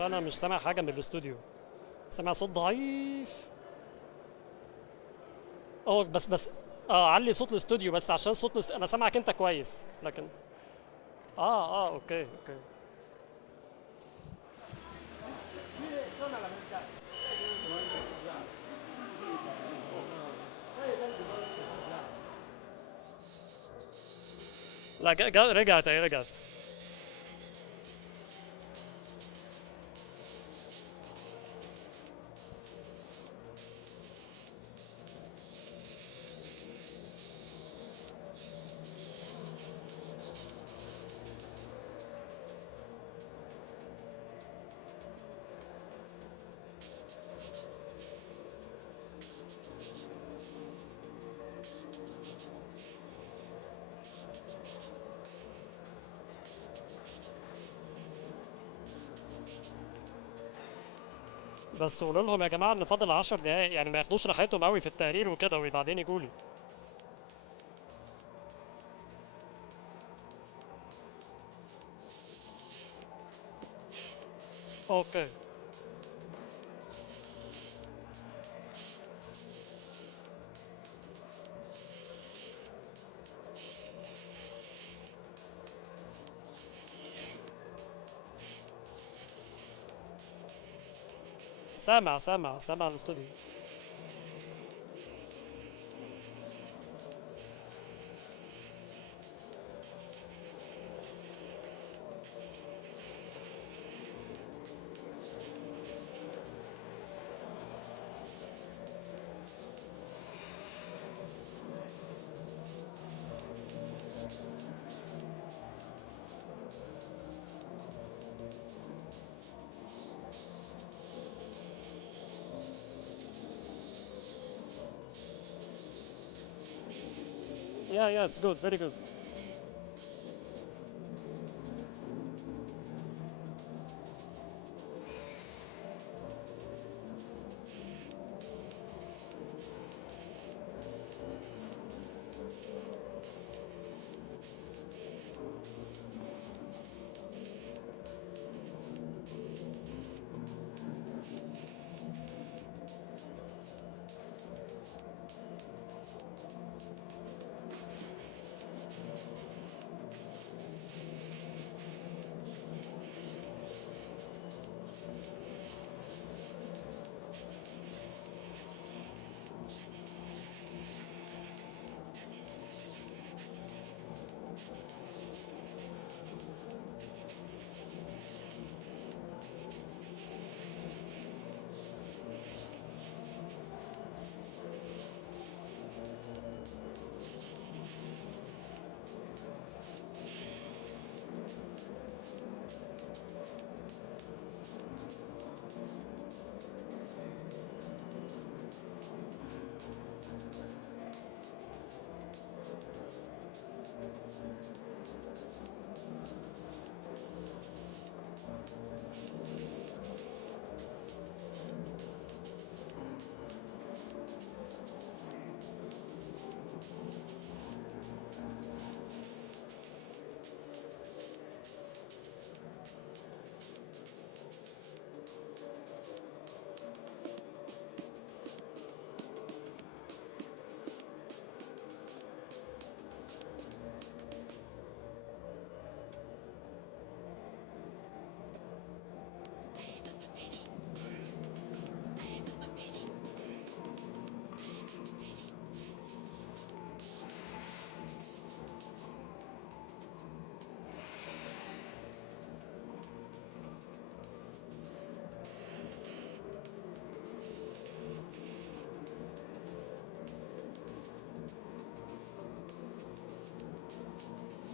عشان انا مش سامع حاجه من الاستوديو. سامع صوت ضعيف. اه بس علي صوت الاستوديو بس عشان انا سامعك انت كويس لكن. اوكي اوكي. لا رجعت اهي رجعت. بس قولوا لهم يا جماعه ان فاضل 10 دقايق، يعني ما ياخدوش راحتهم قوي في التقرير وكده وبعدين يجوا لي. اوكي. سامع الاستوديو. Yeah, it's good, very good.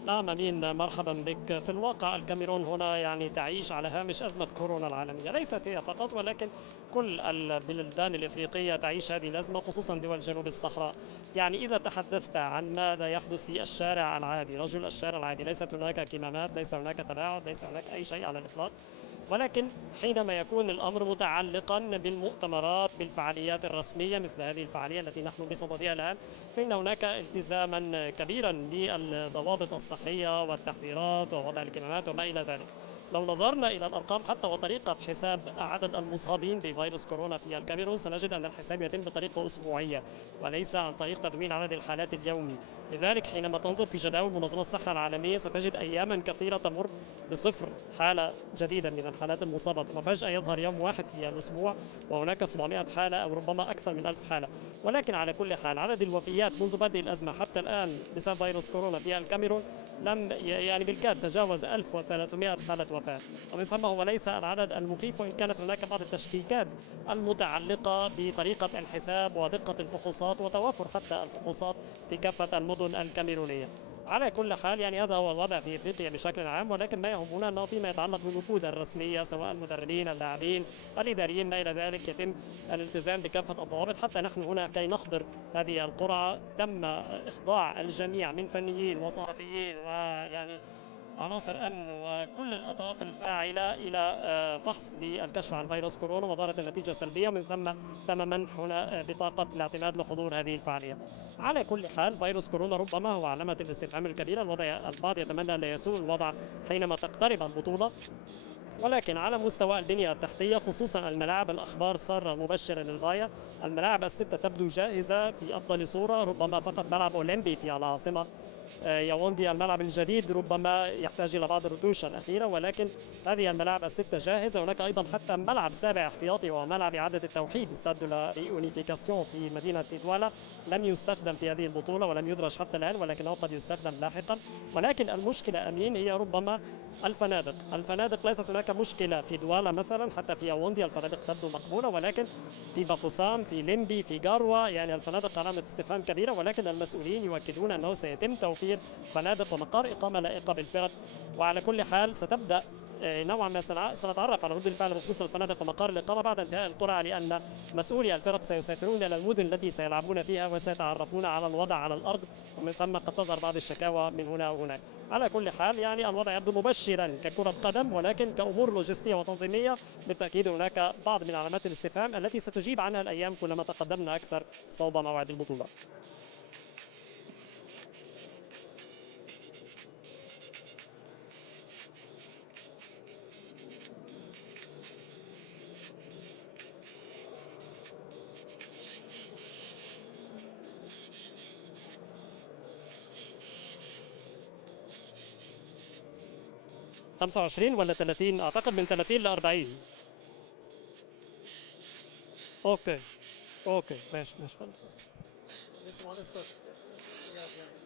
نعم أمين، مرحبا بك. في الواقع الكاميرون هنا يعني تعيش على هامش أزمة كورونا العالمية، ليست هي فقط ولكن كل البلدان الإفريقية تعيش هذه الأزمة، خصوصا دول جنوب الصحراء. يعني إذا تحدثت عن ماذا يحدث في الشارع العادي، رجل الشارع العادي، ليست هناك كمامات، ليس هناك تباعد، ليس هناك أي شيء على الإطلاق. ولكن حينما يكون الأمر متعلقا بالمؤتمرات، بالفعاليات الرسمية مثل هذه الفعالية التي نحن بصددها الآن، فإن هناك التزاما كبيرا بالضوابط الصحية والتحذيرات ووضع الكمامات وما إلى ذلك. لو نظرنا إلى الأرقام حتى وطريقة حساب عدد المصابين بفيروس كورونا في الكاميرون، سنجد أن الحساب يتم بطريقة أسبوعية وليس عن طريق تدوين عدد الحالات اليومي. لذلك حينما تنظر في جداول منظمة الصحة العالمية ستجد أياما كثيرة تمر بصفر حالة جديدة من الحالات المصابة، ثم فجأة يظهر يوم واحد في الأسبوع وهناك 700 حالة أو ربما أكثر من 1000 حالة. ولكن على كل حال عدد الوفيات منذ بدء الأزمة حتى الآن بسبب فيروس كورونا في الكاميرون لم يعني بالكاد تجاوز 1300 حالة وفاة، ومن ثم هو ليس العدد المخيف، وإن كانت هناك بعض التشكيكات المتعلقة بطريقة الحساب ودقة الفحوصات وتوافر حتى الفحوصات في كافة المدن الكاميرونية. على كل حال يعني هذا هو الوضع في افريقيا بشكل عام، ولكن ما يهمنا انه فيما يتعلق بالوفود الرسميه سواء المدربين، اللاعبين، الاداريين، ما الى ذلك، يتم الالتزام بكافه الضوابط. حتى نحن هنا كي نحضر هذه القرعه تم اخضاع الجميع من فنيين وصحفيين ويعني عناصر امن وكل الاطراف الفاعله الى فحص للكشف عن فيروس كورونا، وظهرت النتيجه سلبيه، ومن ثم تم منحنا بطاقه الاعتماد لحضور هذه الفعاليه. على كل حال فيروس كورونا ربما هو علامه الاستفهام الكبيره. البعض يتمنى ان لا يسوء الوضع حينما تقترب البطوله، ولكن على مستوى البنية التحتية خصوصا الملاعب الأخبار سارة مبشرة للغاية. الملاعب الستة تبدو جاهزة في أفضل صورة، ربما فقط ملعب أولمبي في العاصمة ياوندي الملعب الجديد ربما يحتاج إلى بعض الرتوش الأخيرة، ولكن هذه الملاعب الستة جاهزة. هناك أيضا حتى ملعب سابع احتياطي وملعب إعادة التوحيد استاد لا ريونيفيكاسيون في مدينة تيدوالا لم يستخدم في هذه البطولة ولم يدرج حتى الآن، ولكنه قد يستخدم لاحقا. ولكن المشكلة أمين هي ربما الفنادق ليست هناك مشكلة في دوالا مثلا، حتى في ياوندي الفنادق تبدو مقبولة، ولكن في بافوسام، في ليمبي، في جاروا يعني الفنادق علامة استفهام كبيرة. ولكن المسؤولين يؤكدون أنه سيتم توفير فنادق ومقار إقامة لائقة بالفرق. وعلى كل حال ستبدأ نوعا ما سنتعرف على رد الفعل بخصوص الفنادق ومقار الإقامة بعد انتهاء القرعة، لأن مسؤولي الفرق سيسافرون إلى المدن التي سيلعبون فيها وسيتعرفون على الوضع على الأرض، ومن ثم قد تظهر بعض الشكاوى من هنا وهناك. على كل حال يعني الوضع يبدو مبشرا ككرة قدم، ولكن كأمور لوجستية وتنظيمية بالتأكيد هناك بعض من علامات الاستفهام التي ستجيب عنها الأيام كلما تقدمنا أكثر صوب موعد البطولة. 25 ولا 30؟ أعتقد من 30 ل 40. أوكي. أوكي ماشي ماشي خلاص. This one is good. Yeah, yeah.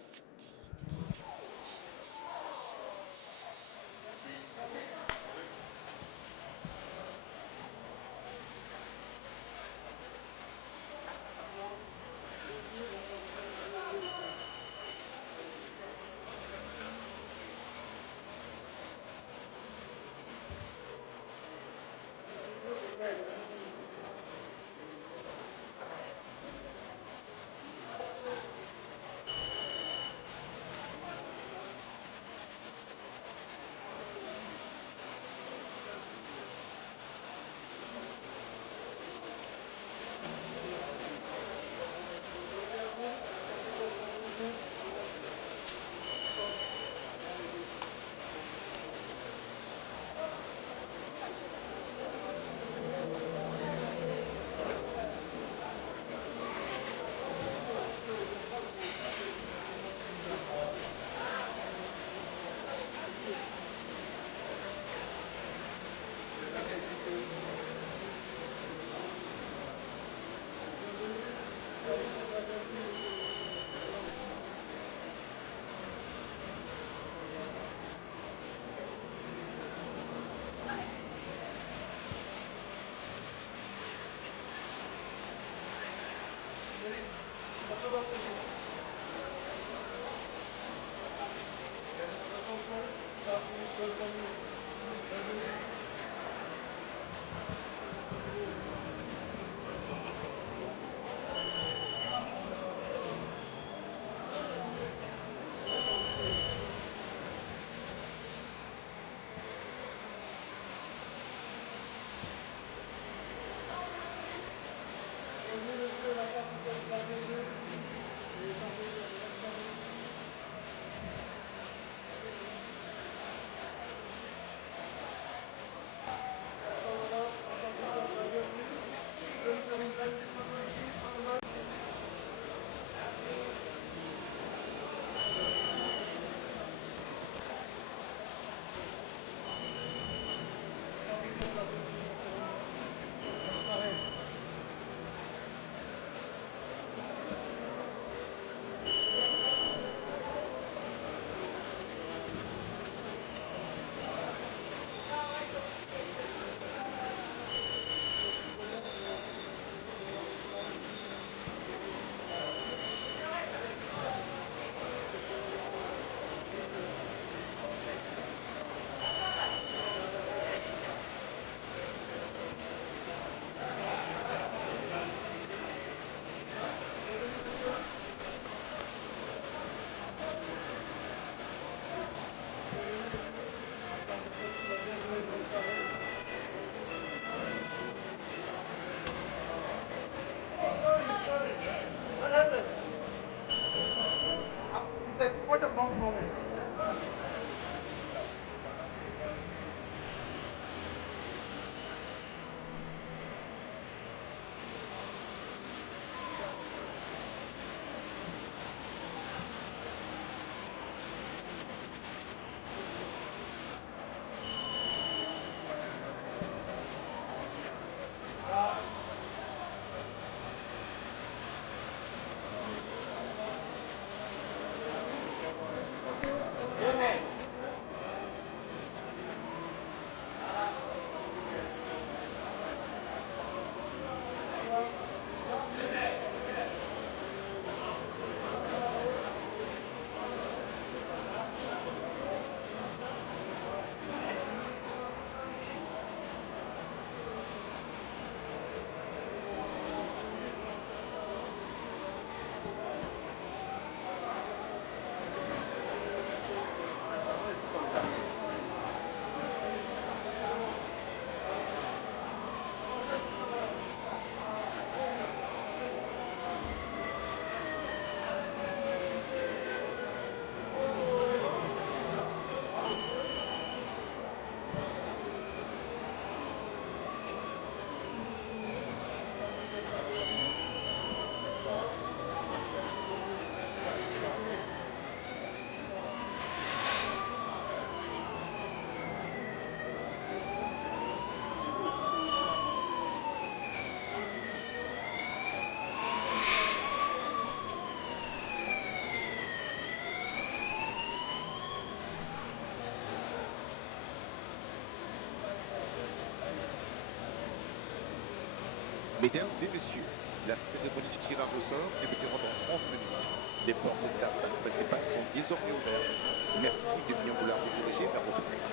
Mesdames et messieurs, la cérémonie du tirage au sort débutera dans 30 minutes. Les portes de la salle principale sont désormais ouvertes. Merci de bien vouloir vous diriger vers vos places.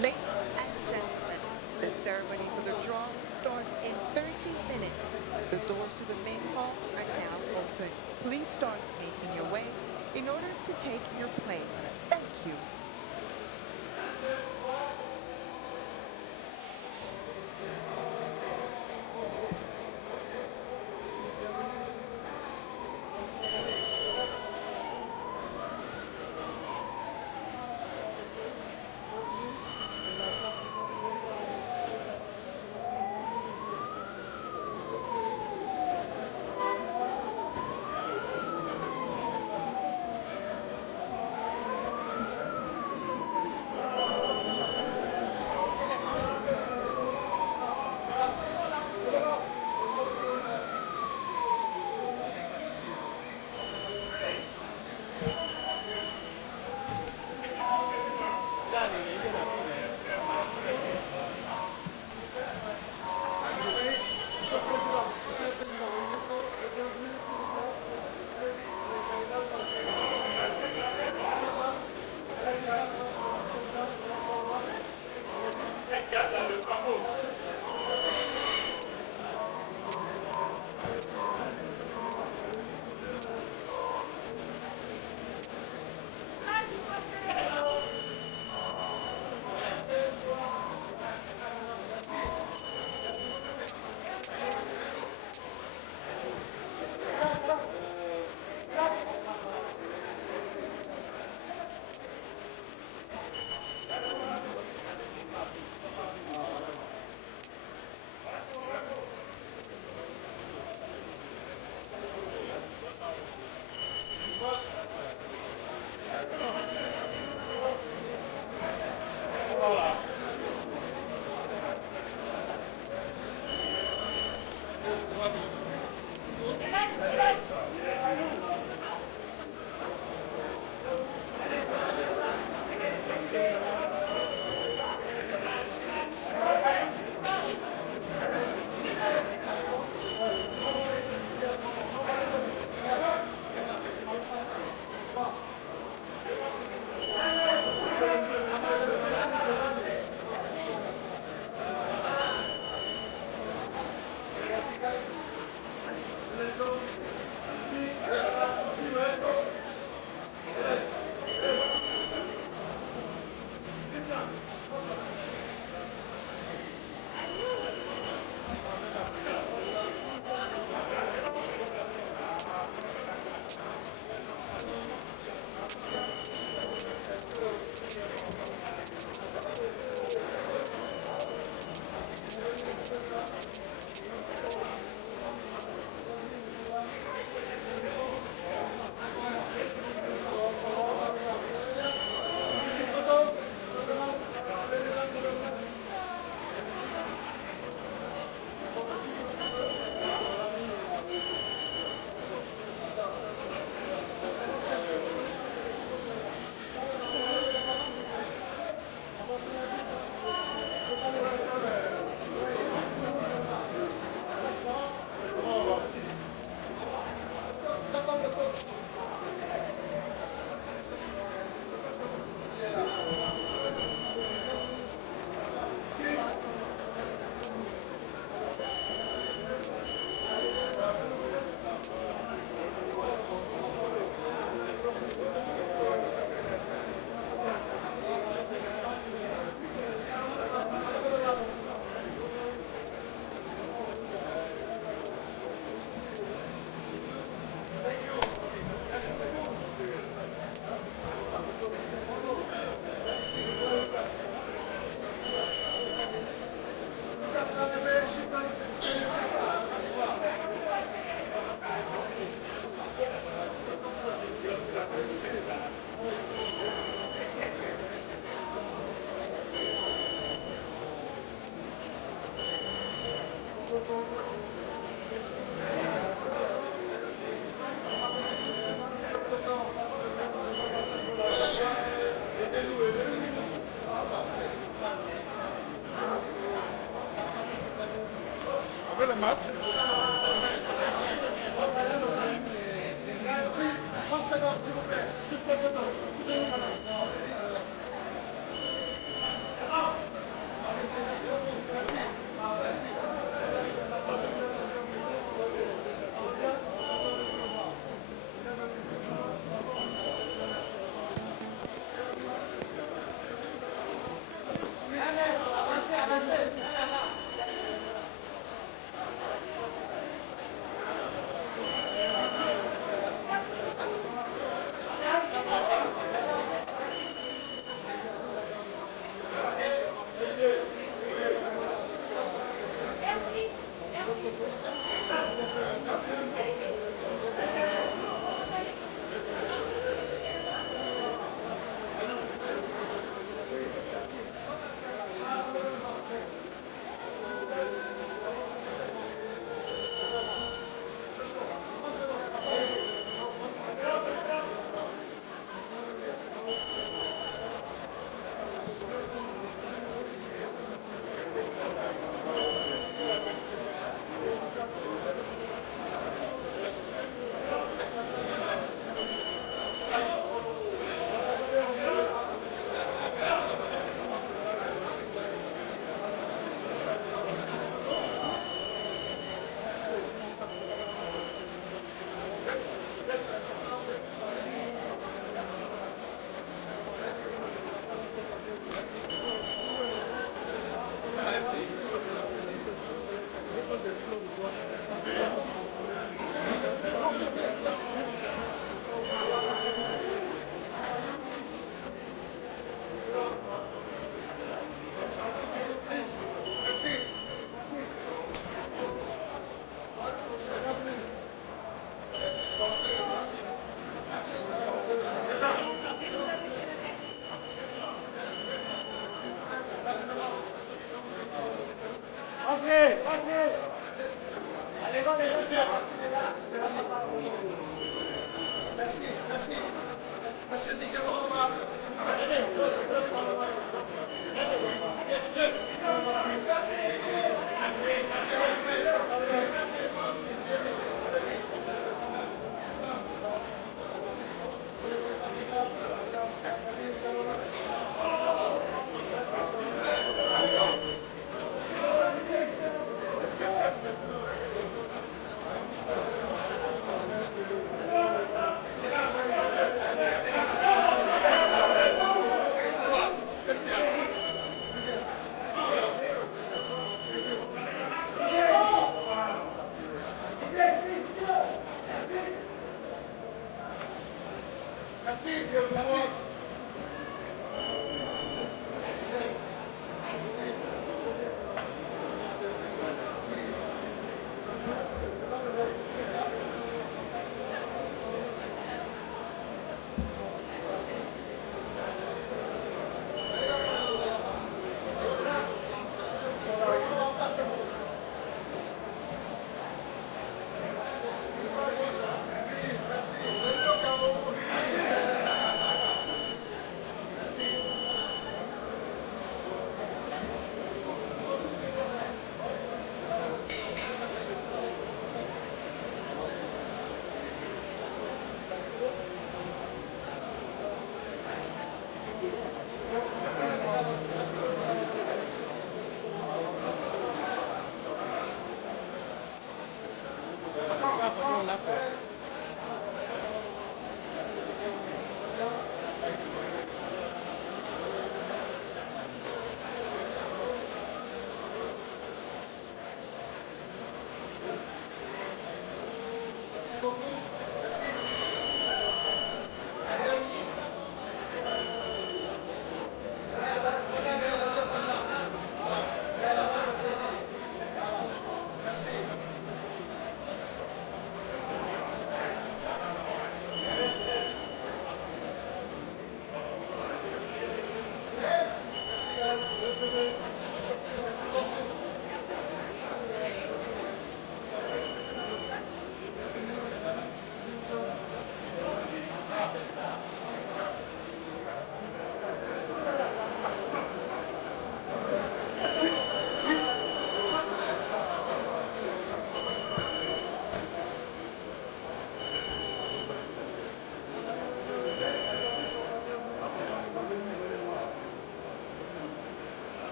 Ladies and gentlemen, the ceremony for the draw will start in 30 minutes. The doors to the main hall are now open. Please start making your way in order to take your place. Thank you.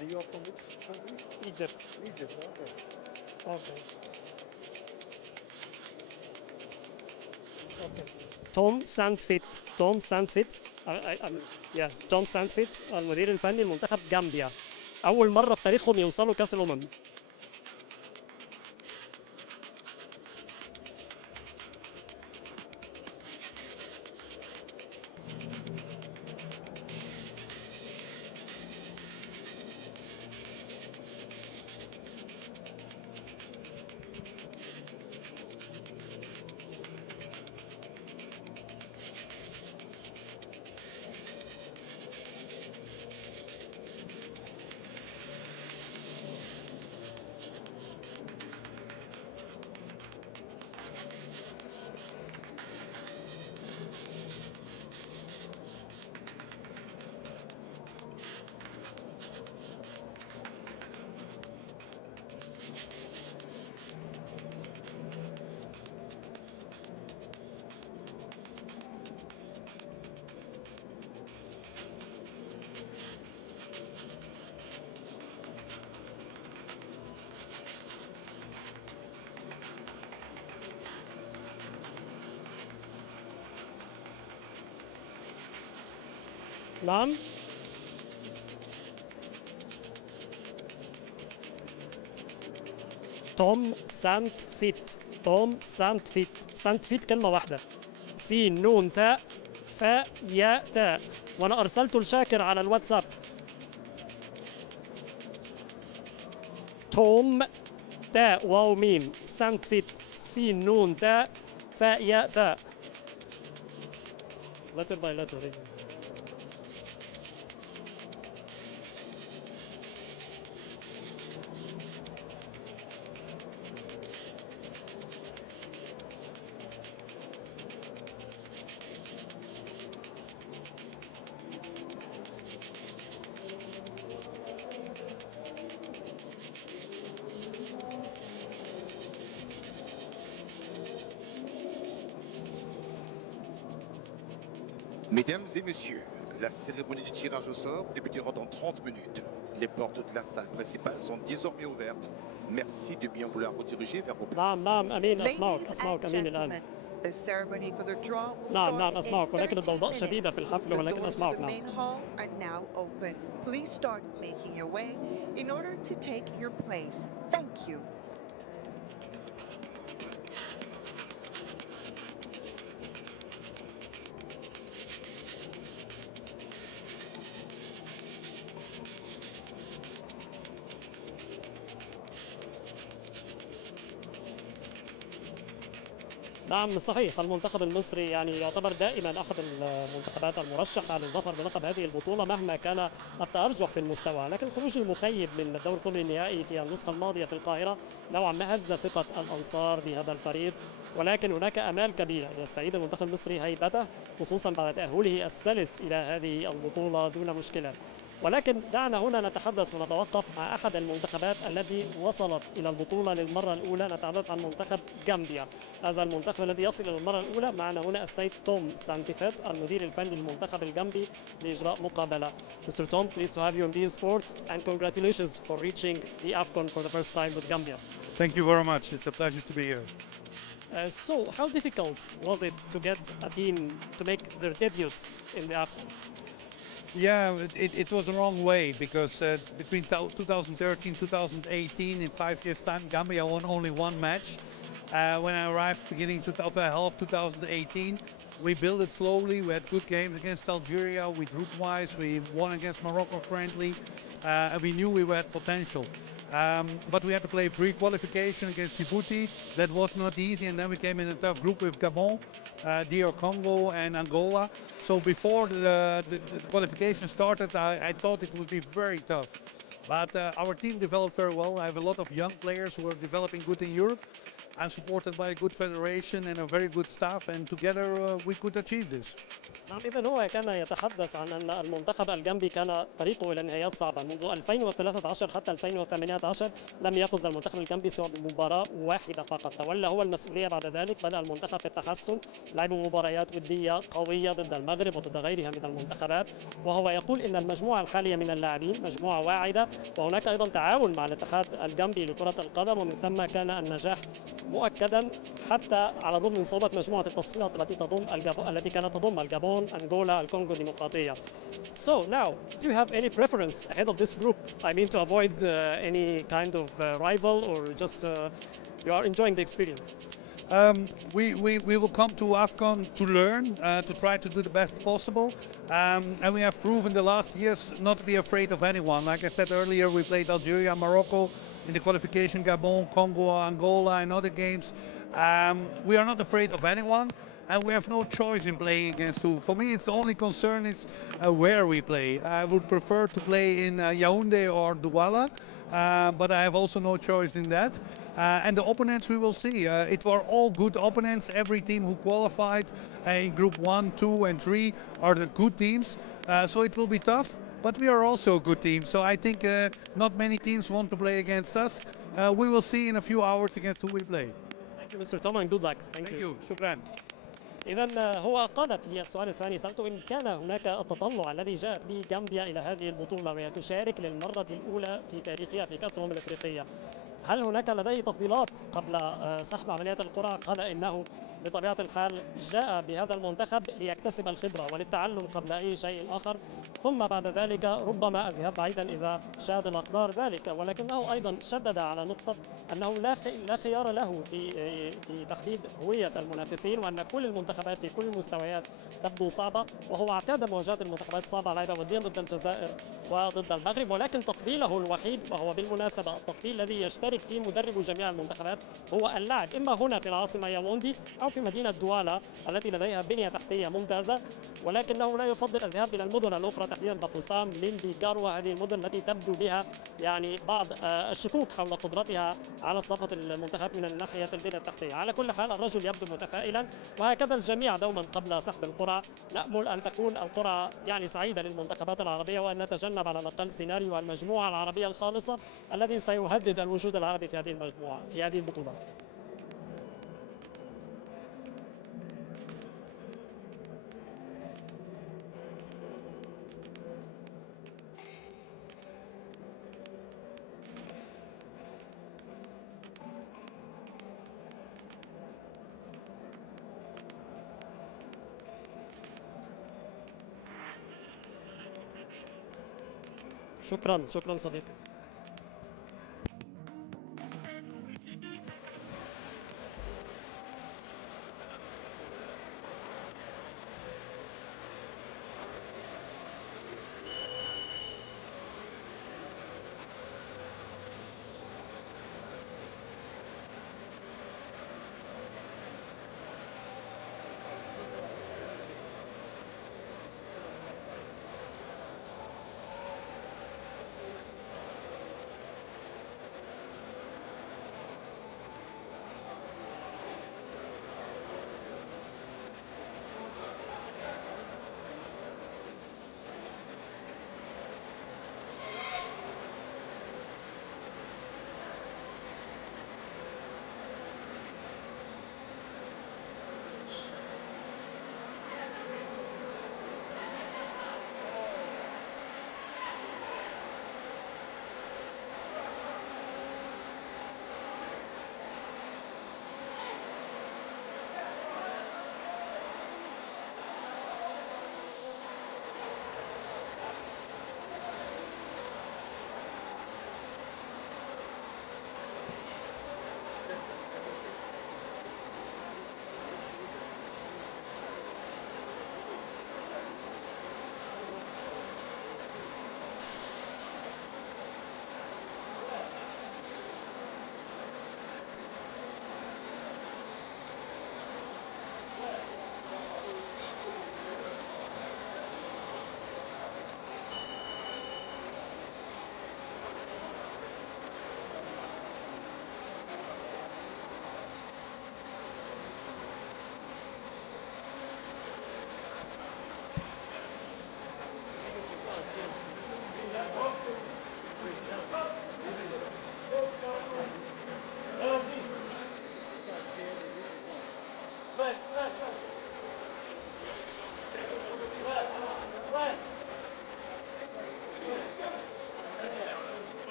And you are from which country? Egypt. Egypt. Okay. Okay. Okay. توم ساندفيت. توم ساندفيت. يا توم ساندفيت المدير الفني لمنتخب جامبيا. أول مرة في تاريخهم يوصلوا كأس الأمم. نعم. توم ساندفيت. توم ساندفيت. ساندفيت كلمة واحدة. سين نون تاء فاء ياء تاء. وأنا أرسلته لشاكر على الواتساب. توم تاء واو ميم ساندفيت سين نون تاء فاء ياء تاء. letter by letter. Mesdames et messieurs, la cérémonie du tirage au sort débutera dans 30 minutes. Les portes de la salle principale sont désormais ouvertes. Merci de bien vouloir vous diriger vers vos نعم places. نعم أمين أسمعك. Ladies أسمعك and أمين الآن. gentlemen, the ceremony for the draw will نعم start نعم in أسمعك ولكن 30 الضوضاء شديدة في minutes. الحفل The ولكن doors to أسمعك. the نعم. main hall are now open. Please start making your way in order to take your place. Thank you. نعم صحيح. المنتخب المصري يعني يعتبر دائما أحد المنتخبات المرشحة للظفر بلقب هذه البطولة مهما كان التأرجح في المستوى، لكن الخروج المخيب من الدور الثمن النهائي في النسخة الماضية في القاهرة نوعا ما هز ثقة الأنصار بهذا الفريق، ولكن هناك آمال كبيرة يستعيد المنتخب المصري هيبته خصوصا بعد تأهله السلس إلى هذه البطولة دون مشكلة. ولكن دعنا هنا نتحدث ونتوقف مع أحد المنتخبات التي وصلت إلى البطولة للمرة الأولى. نتحدث عن منتخب جامبيا. هذا المنتخب الذي يصل إلى المرة الأولى. معنا هنا السيد توم سانتيفيت المدير الفني للمنتخب الجامبي لإجراء مقابلة. Mr. Tom, pleased to have you on beIN Sports and congratulations for reaching the AFCON for the first time with Gambia. Thank you very much. It's a pleasure to be here. So, how difficult was it to get a team to make their debut in the AFCON? Yeah, it was a wrong way because between 2013 2018, in 5 years' time, Gambia won only one match. When I arrived beginning half 2018, we built it slowly. We had good games against Algeria. We group-wise, we won against Morocco friendly. And we knew we had potential. But we had to play pre-qualification against Djibouti. That was not easy. And then we came in a tough group with Gabon, DR Congo, and Angola. So before the qualification started, I thought it would be very tough. But our team developed very well. I have a lot of young players who are developing good in Europe. I'm supported by a good federation and a very good staff, and together we could achieve this. نعم، إذا هو كان يتحدث عن أن المنتخب الجامبي كان طريقه إلى نهايات صعبة منذ 2013 حتى 2018. لم يفز المنتخب الجامبي سوى بمباراة واحدة فقط. تولى هو المسؤولية بعد ذلك. بدأ المنتخب في التحسن، لعبوا مباريات ودية قوية ضد المغرب وضد غيرها من المنتخبات. وهو يقول إن المجموعة الحالية من اللاعبين مجموعة واعدة، وهناك أيضا تعاون مع الاتحاد الجامبي لكرة القدم، ومن ثم كان النجاح مؤكدا حتى على الرغم من صعوبة مجموعة التصفيات التي كانت تضم الجابون، أنغولا، الكونغو الديمقراطية. So now, do you have any preference ahead of this group? I mean, to avoid any kind of rival, or just you are enjoying the experience? We will come to AFCON to learn, to try to do the best possible. And we have proven the last years not to be afraid of anyone. Like I said earlier, we played Algeria, Morocco in the qualification, Gabon, Congo, Angola, and other games. We are not afraid of anyone. And we have no choice in playing against who. For me, it's the only concern is where we play. I would prefer to play in Yaoundé or Douala, but I have also no choice in that. And the opponents we will see. It were all good opponents. Every team who qualified in Group 1, 2, and 3 are the good teams. So it will be tough, but we are also a good team. So I think not many teams want to play against us. We will see in a few hours against who we play. Thank you, Mr. Tom, and good luck. Thank Thank you. you. شكرا. إذا هو قال في السؤال الثاني، سألته إن كان هناك التطلع الذي جاء به غامبيا إلى هذه البطولة وهي تشارك للمرة الأولى في تاريخها في كأس الأمم الأفريقية، هل هناك لديه تفضيلات قبل سحب عمليات القرعة؟ قال إنه بطبيعة الحال جاء بهذا المنتخب ليكتسب الخبرة وللتعلم قبل أي شيء آخر، ثم بعد ذلك ربما الذهاب بعيدا إذا شاهد الأقدار ذلك. ولكنه أيضا شدد على نقطة أنه لا خيار له في تحديد هوية المنافسين، وأن كل المنتخبات في كل المستويات تبدو صعبة، وهو اعتاد مواجهة المنتخبات الصعبة، لعب وديا ضد الجزائر وضد المغرب. ولكن تفضيله الوحيد، وهو بالمناسبة التفضيل الذي يشترك فيه مدرب جميع المنتخبات، هو اللعب إما هنا في العاصمة ياوندي أو في مدينة دوالا التي لديها بنية تحتية ممتازة. ولكنه لا يفضل الذهاب إلى المدن الأخرى، تحديدا بقسام، ليمبي، جاروة، هذه المدن التي تبدو بها يعني بعض الشكوك حول قدرتها على استضافة المنتخب من ناحية البنية التحتية. على كل حال الرجل يبدو متفائلا، وهكذا الجميع دوما قبل سحب القرعة. نأمل أن تكون القرعة يعني سعيدة للمنتخبات العربية، وأن نتجنب على الأقل سيناريو المجموعة العربية الخالصة الذي سيهدد الوجود العربي في هذه المجموعة في هذه البطولة. شكرا شكرا صديقي.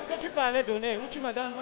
Est-ce que tu peux aller donner où tu me donnes?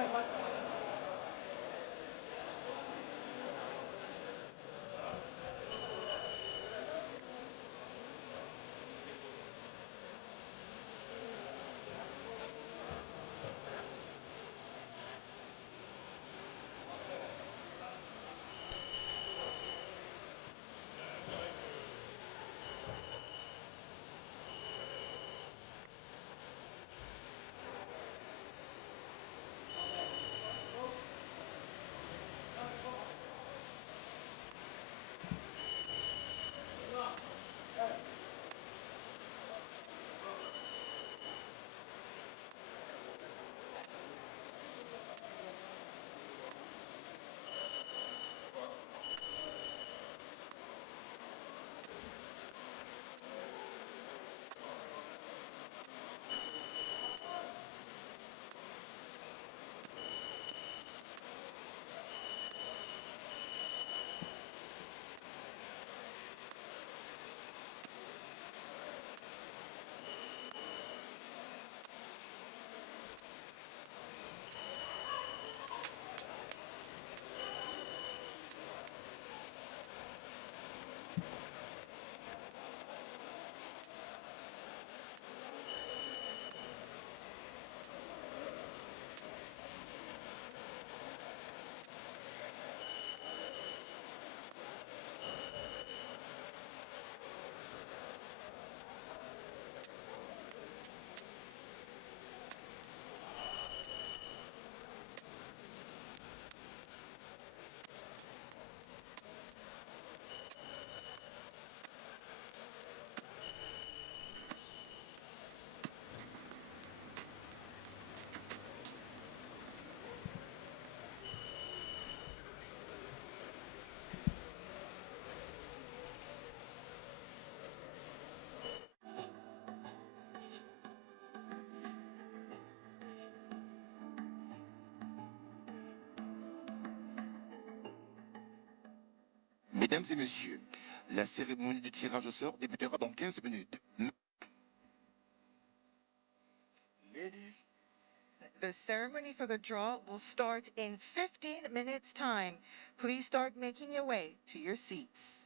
Mesdames et messieurs, la cérémonie du tirage au sort débutera dans 15 minutes. Ladies, The ceremony for the draw will start in 15 minutes' time. Please start making your way to your seats.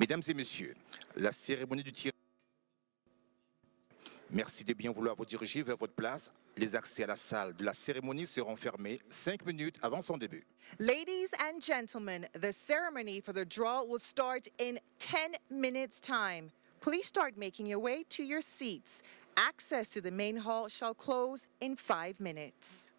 Mesdames et messieurs, la cérémonie du tirage. Merci de bien vouloir vous diriger vers votre place. Les accès à la salle de la cérémonie seront fermés 5 minutes avant son début. Ladies and gentlemen, the ceremony for the draw will start in 10 minutes' time. Please start making your way to your seats. Access to the main hall shall close in 5 minutes.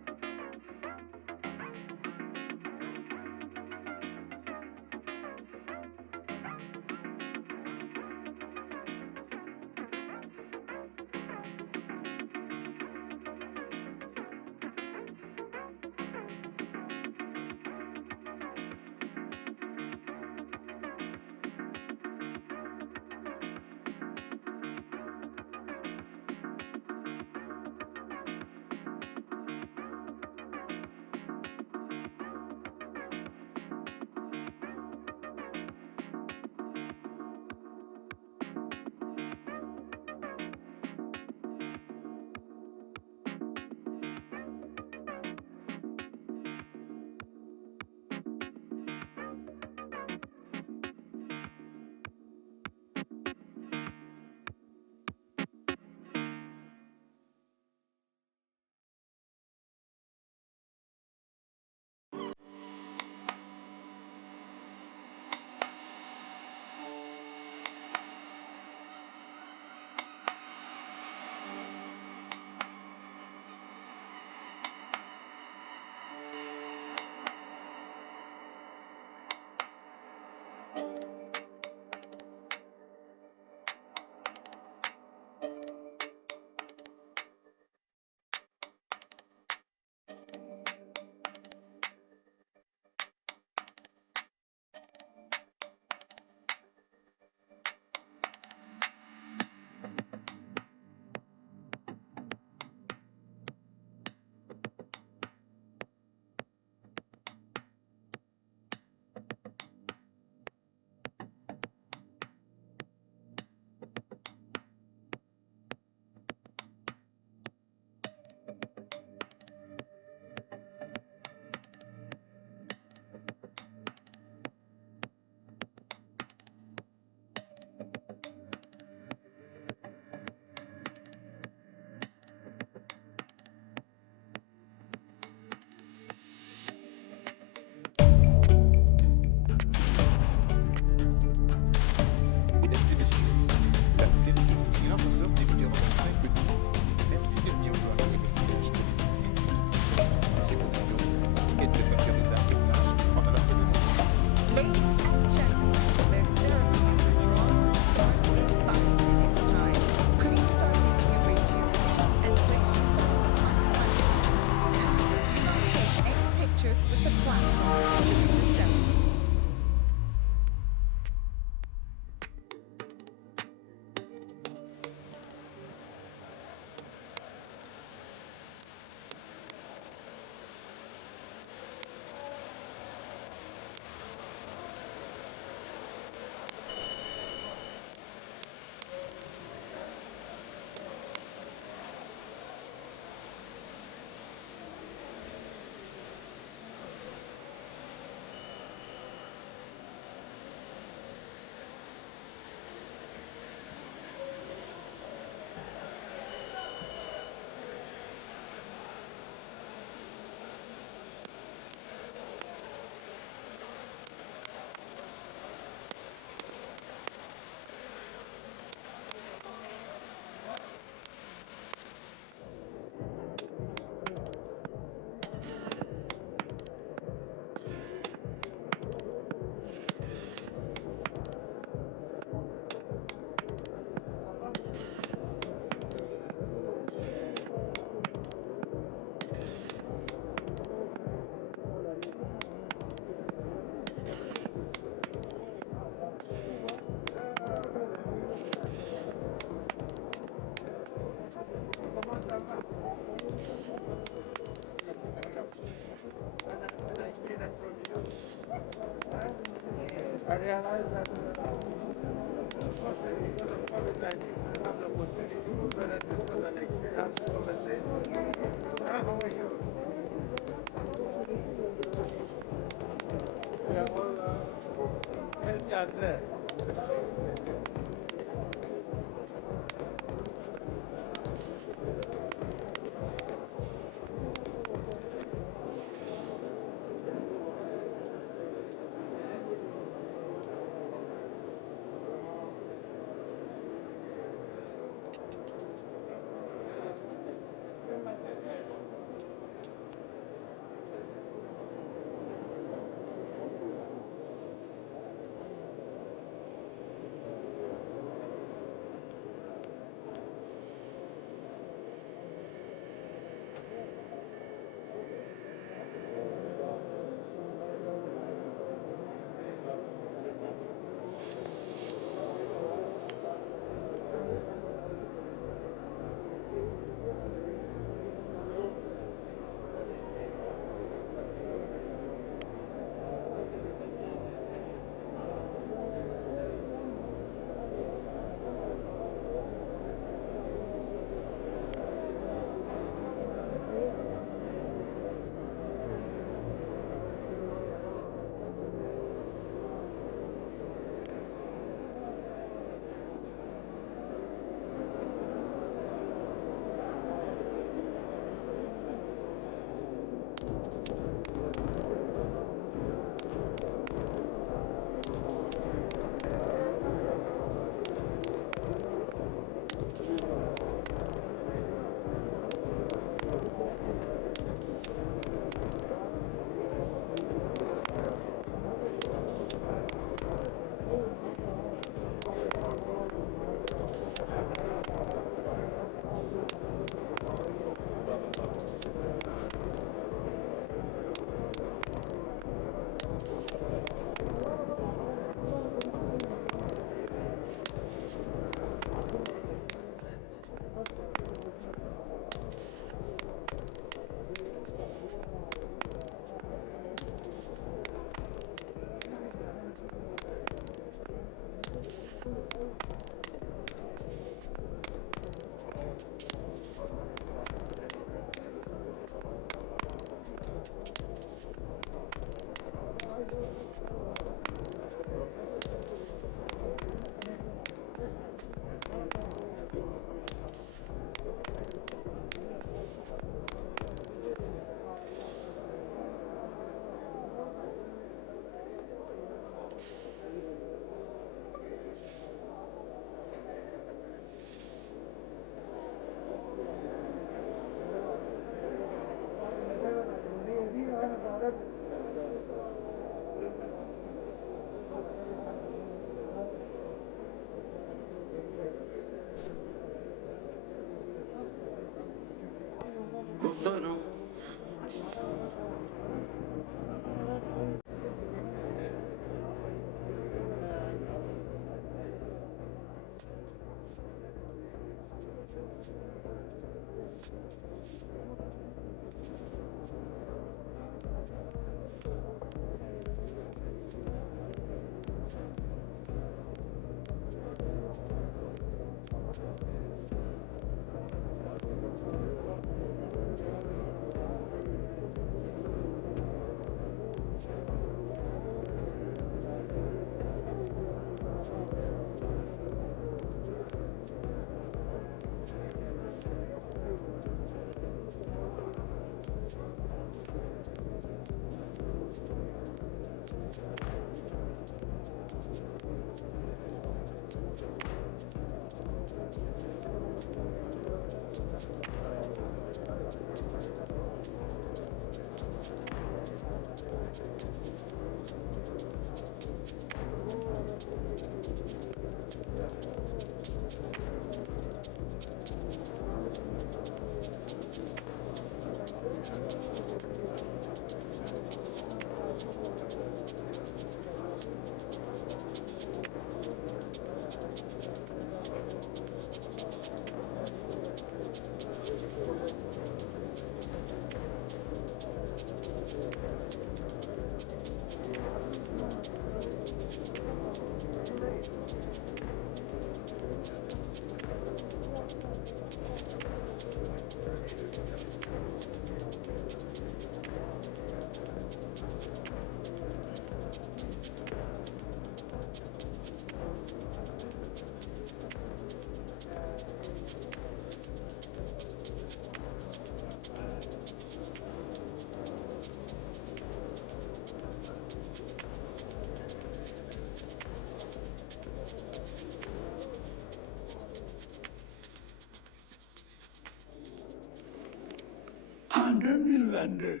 2022,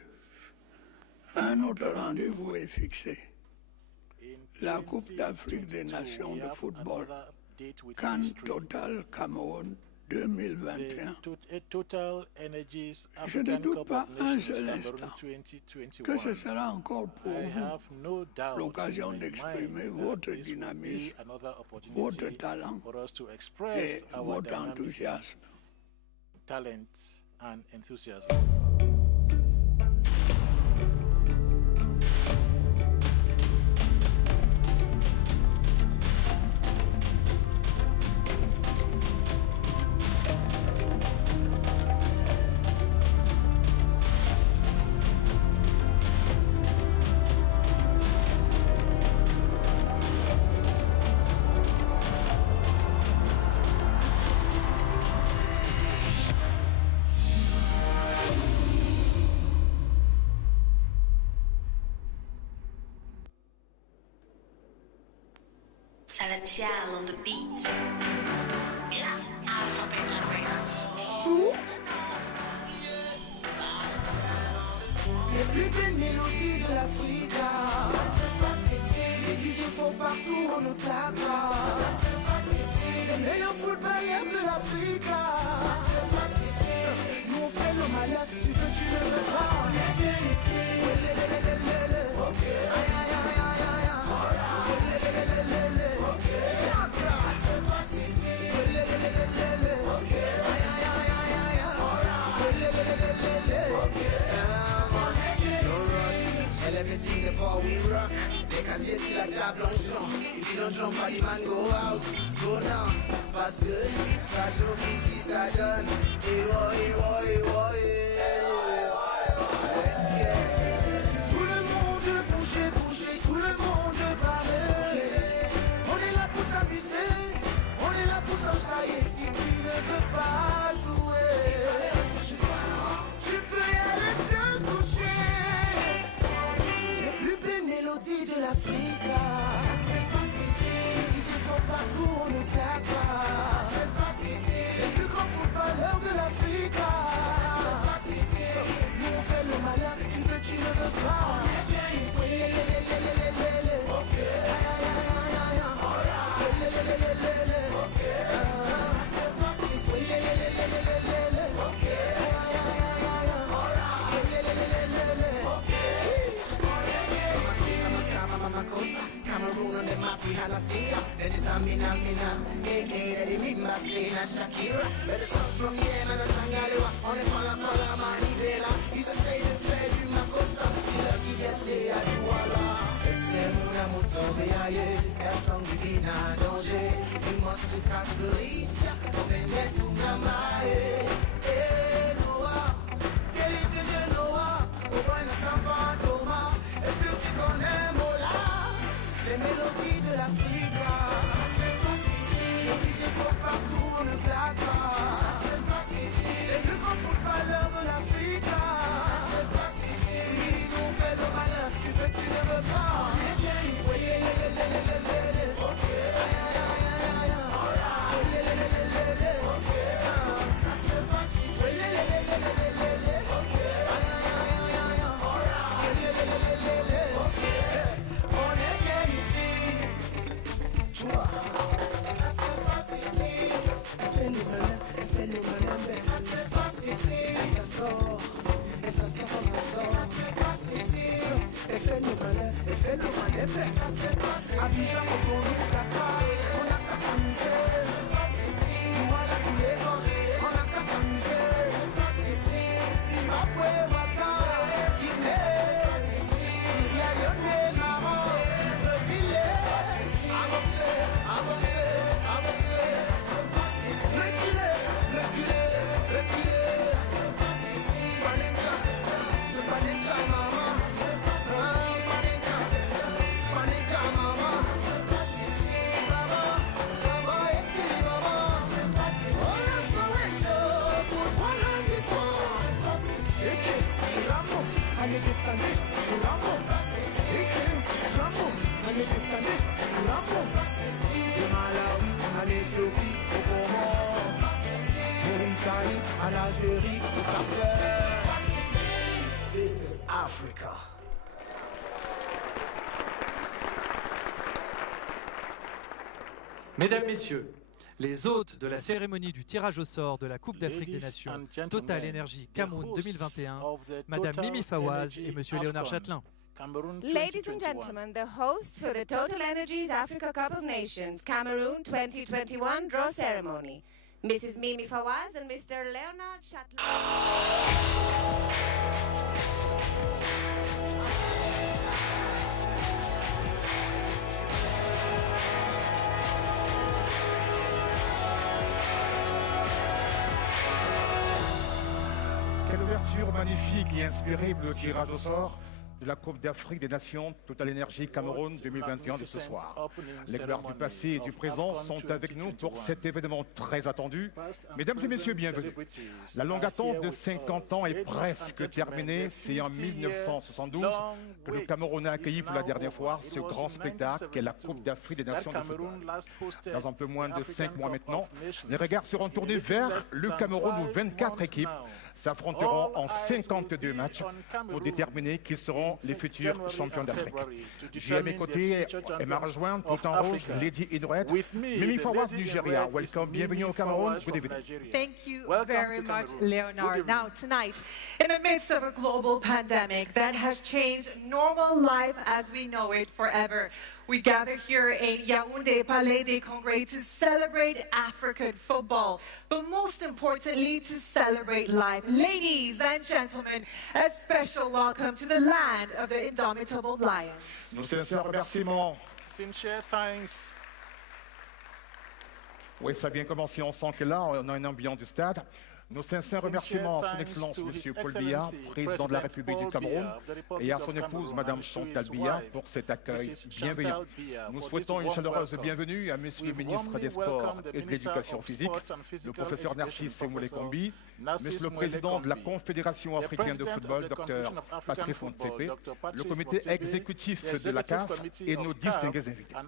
un autre rendez-vous est fixé. La Coupe d'Afrique des Nations de football, CAN Total Cameroun 2021. Je ne doute pas un seul instant que ce sera encore pour vous l'occasion d'exprimer votre dynamisme, votre talent et votre enthousiasme. Salatiel on the beat. Les plus belles mélodies de l'Afrique. Les DJ font partout, on ne claque pas. Les meilleurs footballeurs de l'Afrique. Nous on fait le malin, tu veux, tu ne veux pas, on est bien ici. Ok, aïe aïe aïe aïe aïe. Everything the ball we rock. They can stay still like that blanc jump. If you don't jump, body man go out. Go now, pass good. Sacha office, ça donne. Tout le monde bouger, bouger, tout le monde parler. On est là pour s'amuser, on est là pour s'enjailler. Si tu ne veux pas jouer, tu peux y aller te coucher. Les plus belles mélodies de l'Afrique. Les DJ font partout, on ne claque pas. Les plus grands footballeurs de l'Afrique. Nous on fait le malin, tu veux, tu ne veux pas. On est bien ici. Ok. Aïe aïe aïe aïe aïe. Ok. Cameroon on the map, we had a singer. That is a mina. That is Mimba, Sena, Shakira. Where the songs from Yemen and Sangalewa. On the Pala, Manibela. He's a state and fair, du Makosa. Till I give us the Aduala. C'est mon amour tombé ailleurs. Personne qui vit en danger. You must to calculate. On est né sous Namae. Eh, Noah. Quel est Noah? Au point de Saint-Fantoma. Est-ce que tu connais Mola? Les mélodies de l'Afrique. Les DJ font partout, on ne claque pas. Les plus grands footballeurs de l'Afrique. Oui, nous on fait le malin. Tu veux, tu ne veux pas. On est bien ici. Ok. Aïe aïe aïe aïe aïe. Ok. Ça se passe ici. Ok. Aïe aïe aïe aïe aïe. Ok. On est bien ici. Ça se passe ici. Fais le malin, ça se passe ici. Ça sort, et ça sort comme ça sort. Ça se passe ici. Et fais le malin, ça se passe ici. Abidjan, on nous caca, on a qu'à s'amuser. Ça se passe ici. Voilà tous les gosses, on a qu'à s'amuser. Ça se passe ici. Zimbabwe, Waka, Guinée, Syria, Lyonnais, Maroc, le Villet. Avancez, avancez, avancez. Reculez. Panenka, c'est Panenka, maman. Panenka, maman. Baba, écris, maman. On l'a fait pour prendre un défense. Écris, Ramon, allez descendre, Ramon. Écris, Ramon, allez descendre, Ramon. De Malawi, à l'Éthiopie, au Comore. Mauritanie, à l'Algérie, au Cap-Vert. Africa. Mesdames, Messieurs, les hôtes de la cérémonie du tirage au sort de la Coupe d'Afrique des Nations TotalEnergies Cameroun 2021, Madame Mimi Fawaz et Monsieur Léonard Châtelain. Ladies and gentlemen, the hosts for the TotalEnergies Africa Cup of Nations Cameroon 2021 draw ceremony, Mrs. Mimi Fawaz and Mr. Leonard Châtelain. Quelle ouverture magnifique et inspirée pour le tirage au sort de la Coupe d'Afrique des Nations TotalEnergies Cameroun 2021 de ce soir. Les gloires du passé et du présent sont avec nous pour cet événement très attendu. Mesdames et messieurs, bienvenue. La longue attente de 50 ans est presque terminée. C'est en 1972 que le Cameroun a accueilli pour la dernière fois ce grand spectacle qu'est la Coupe d'Afrique des Nations de football. Dans un peu moins de 5 mois maintenant, les regards seront tournés vers le Cameroun où 24 équipes s'affronteront en 52 matchs pour déterminer qui seront les futurs champions d'Afrique. J'ai à mes côtés et m'a rejoint tout en rouge Lady Inouet, Mimi Fawaz du Nigeria. Welcome, bienvenue au Cameroun. Good evening. Thank you very much, Leonard. Now, tonight, in the midst of a global pandemic that has changed normal life as we know it forever, we gather here in Yaoundé Palais des Congrès to celebrate African football, but most importantly, to celebrate life. Ladies and gentlemen, a special welcome to the land of the indomitable lions. Nos sincères remerciements. Sincere thanks. Oui, ça a bien commencé. On sent que là, on a une ambiance du stade. Nos sincères remerciements à son Excellence M. Paul Biya, président de la République du Cameroun, et à son épouse Mme Chantal Biya pour cet accueil bienveillant. Nous souhaitons une chaleureuse bienvenue à M. le ministre des Sports et de l'Éducation physique, le professeur Narcisse Semoulé-Kombi, M. le président de la Confédération africaine de football, Dr Patrice Motsepe, le comité exécutif de la CAF et nos distingués invités. And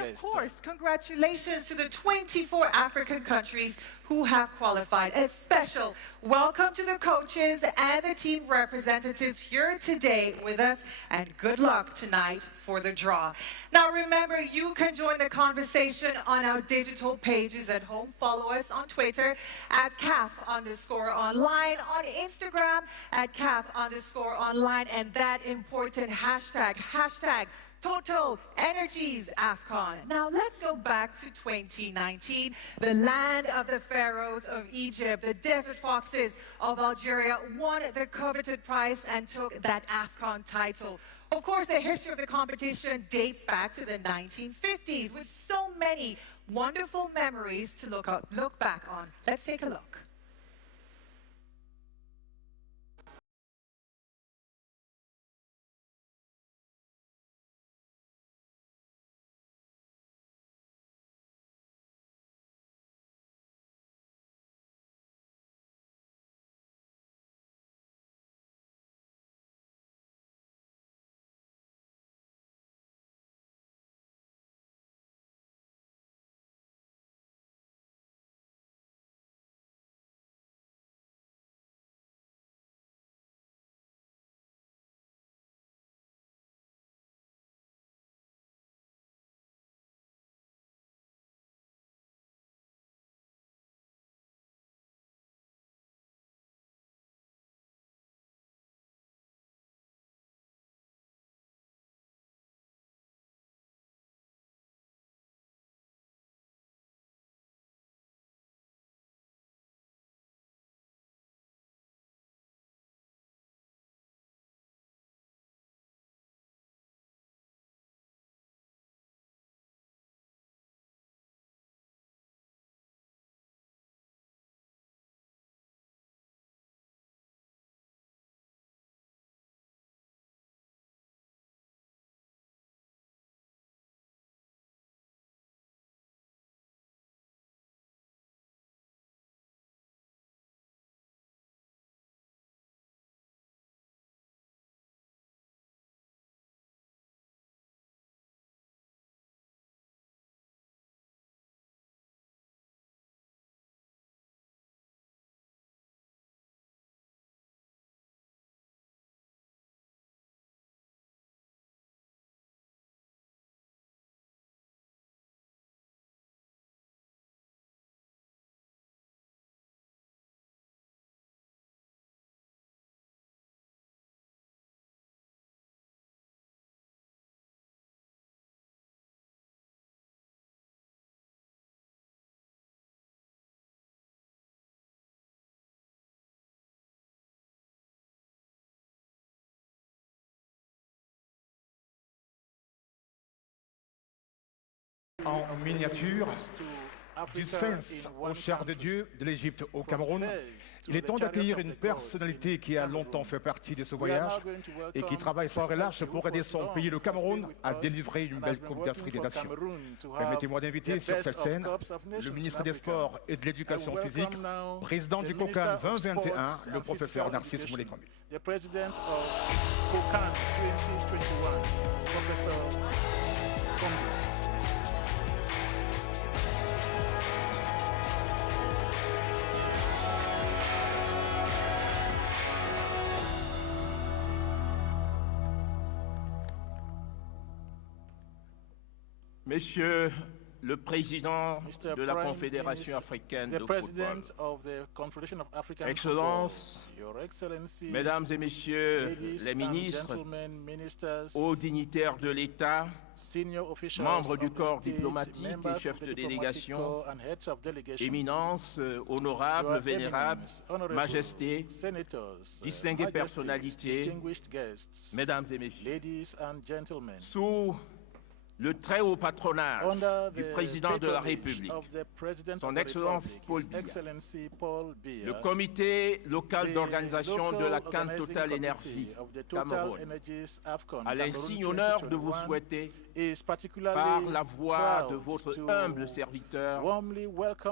of course, congratulations to the 24 African countries who have qualified. A special welcome to the coaches and the team representatives here today with us, and good luck tonight for the draw. Now remember, you can join the conversation on our digital pages at home. Follow us on Twitter at CAF_online, on Instagram at CAF_online, and that important hashtag TotalEnergies AFCON. Now let's go back to 2019, the land of the pharaohs of Egypt, the desert foxes of Algeria won the coveted prize and took that AFCON title. Of course, the history of the competition dates back to the 1950s with so many wonderful memories to look back on. Let's take a look. en miniature, du Sphinx au char de Dieu de l'Égypte au Cameroun. Il est temps d'accueillir une personnalité qui a longtemps fait partie de ce voyage et qui travaille sans relâche pour aider son pays, le Cameroun, à délivrer une belle Coupe d'Afrique des Nations. Permettez-moi d'inviter sur cette scène le ministre des Sports et de l'Éducation physique, président du COCAN 2021, le professeur Narcisse Moulékombi. The president of COCAN 2021, Professor Kombi. Monsieur le Président de la Confédération africaine de football, Excellences, Mesdames et Messieurs les ministres, hauts dignitaires de l'État, membres du corps diplomatique et chefs de délégation, éminences, honorables, vénérables, majestés, distinguées personnalités, Mesdames et Messieurs, sous le très haut patronage du président de la République, son Excellence Paul Biya, le comité local d'organisation de la CAN TotalEnergies Cameroun, a l'insigne honneur de vous souhaiter, par la voix de votre humble serviteur,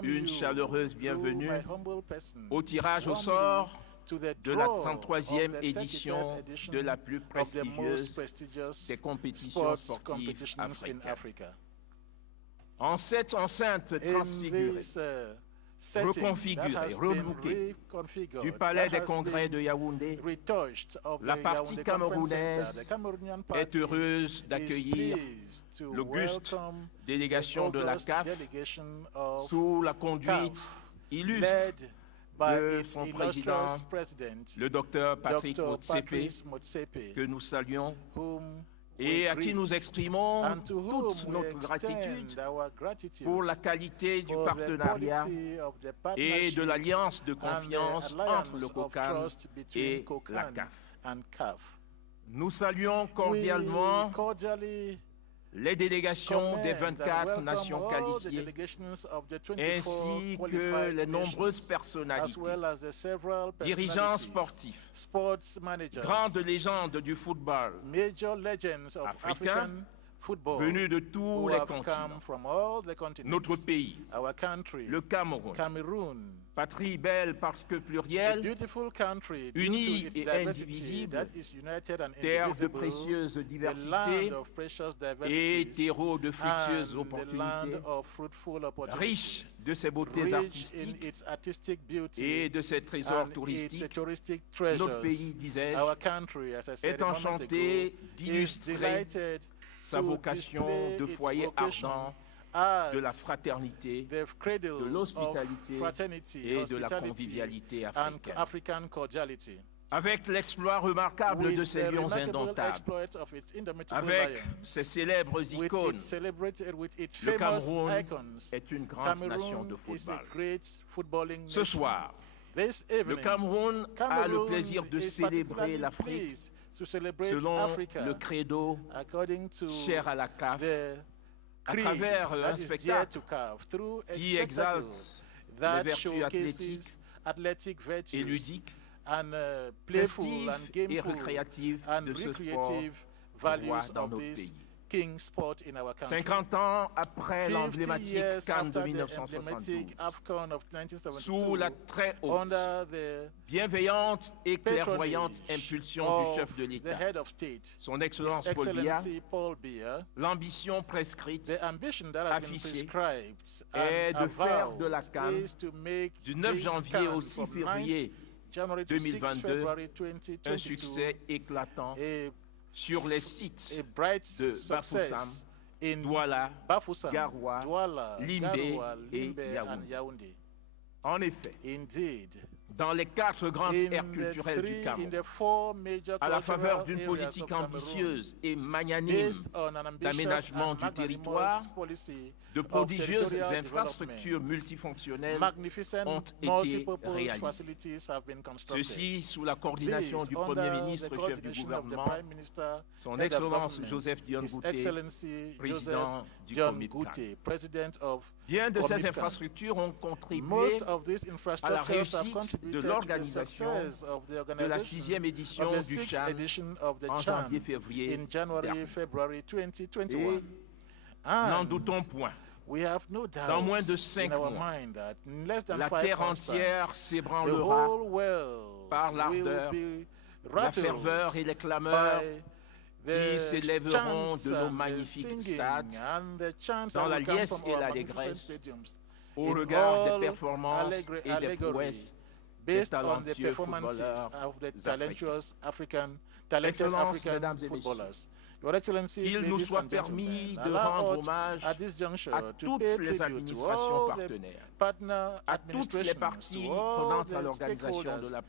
une chaleureuse bienvenue au tirage au sort de la 33e édition de la plus prestigieuse des compétitions sportives africaines. En cette enceinte transfigurée, reconfigurée, rebookée du palais des congrès de Yaoundé, la partie camerounaise est heureuse d'accueillir l'auguste délégation de la CAF sous la conduite illustre de son président, le docteur Patrick Motsepe, que nous saluons et à qui nous exprimons toute notre gratitude pour la qualité du partenariat et de l'alliance de confiance entre le COCAN et la CAF. Nous saluons cordialement les délégations des 24 nations qualifiées, ainsi que les nombreuses personnalités, dirigeants sportifs, grandes légendes du football africain, venus de tous les continents. Notre pays, le Cameroun, patrie belle parce que plurielle, unie et indivisible, terre de précieuse diversité et terreau de fructueuses opportunités, riche de ses beautés artistiques et de ses trésors touristiques, notre pays, disais-je, est enchanté d'illustrer sa vocation de foyer ardent de la fraternité, de l'hospitalité et de la convivialité africaine. Avec l'exploit remarquable de ses lions indomptables, avec ses célèbres icônes, le Cameroun est une grande nation de football. Ce soir, le Cameroun a le plaisir de célébrer l'Afrique selon le credo cher à la CAF, à travers un spectacle qui exalte les vertus athlétiques et ludiques, festives et récréatives de ce sport roi dans notre pays. 50 ans après l'emblématique CAN de 1972, sous la très haute, bienveillante et clairvoyante impulsion du chef de l'État, son Excellence Paul Biya, l'ambition prescrite, affichée, est de faire de la CAN du 9 janvier au 6 février 2022 un succès éclatant sur les sites de Bafoussam, Douala, Garoua, Limbé et Yaoundé. En effet, dans les 4 grandes aires culturelles du Cameroun, à la faveur d'une politique ambitieuse et magnanime d'aménagement du territoire, de prodigieuses infrastructures multifonctionnelles ont été réalisées. Ceci sous la coordination du Premier ministre, chef du gouvernement, son Excellence Joseph Dion Bouté, président du Comité. Bien de ces infrastructures ont contribué à la réussite de l'organisation de la 6e édition du CHAN en janvier-février dernier. Et n'en doutons point, dans moins de 5 mois, la terre entière s'ébranlera par l'ardeur, la ferveur et les clameurs qui s'élèveront de nos magnifiques stades dans la liesse et l'allégresse au regard des performances et des prouesses des talentueux footballeurs africains. Excellences, mesdames et messieurs, qu'il nous soit permis de rendre hommage à toutes les administrations partenaires, à toutes les parties prenantes à l'organisation de la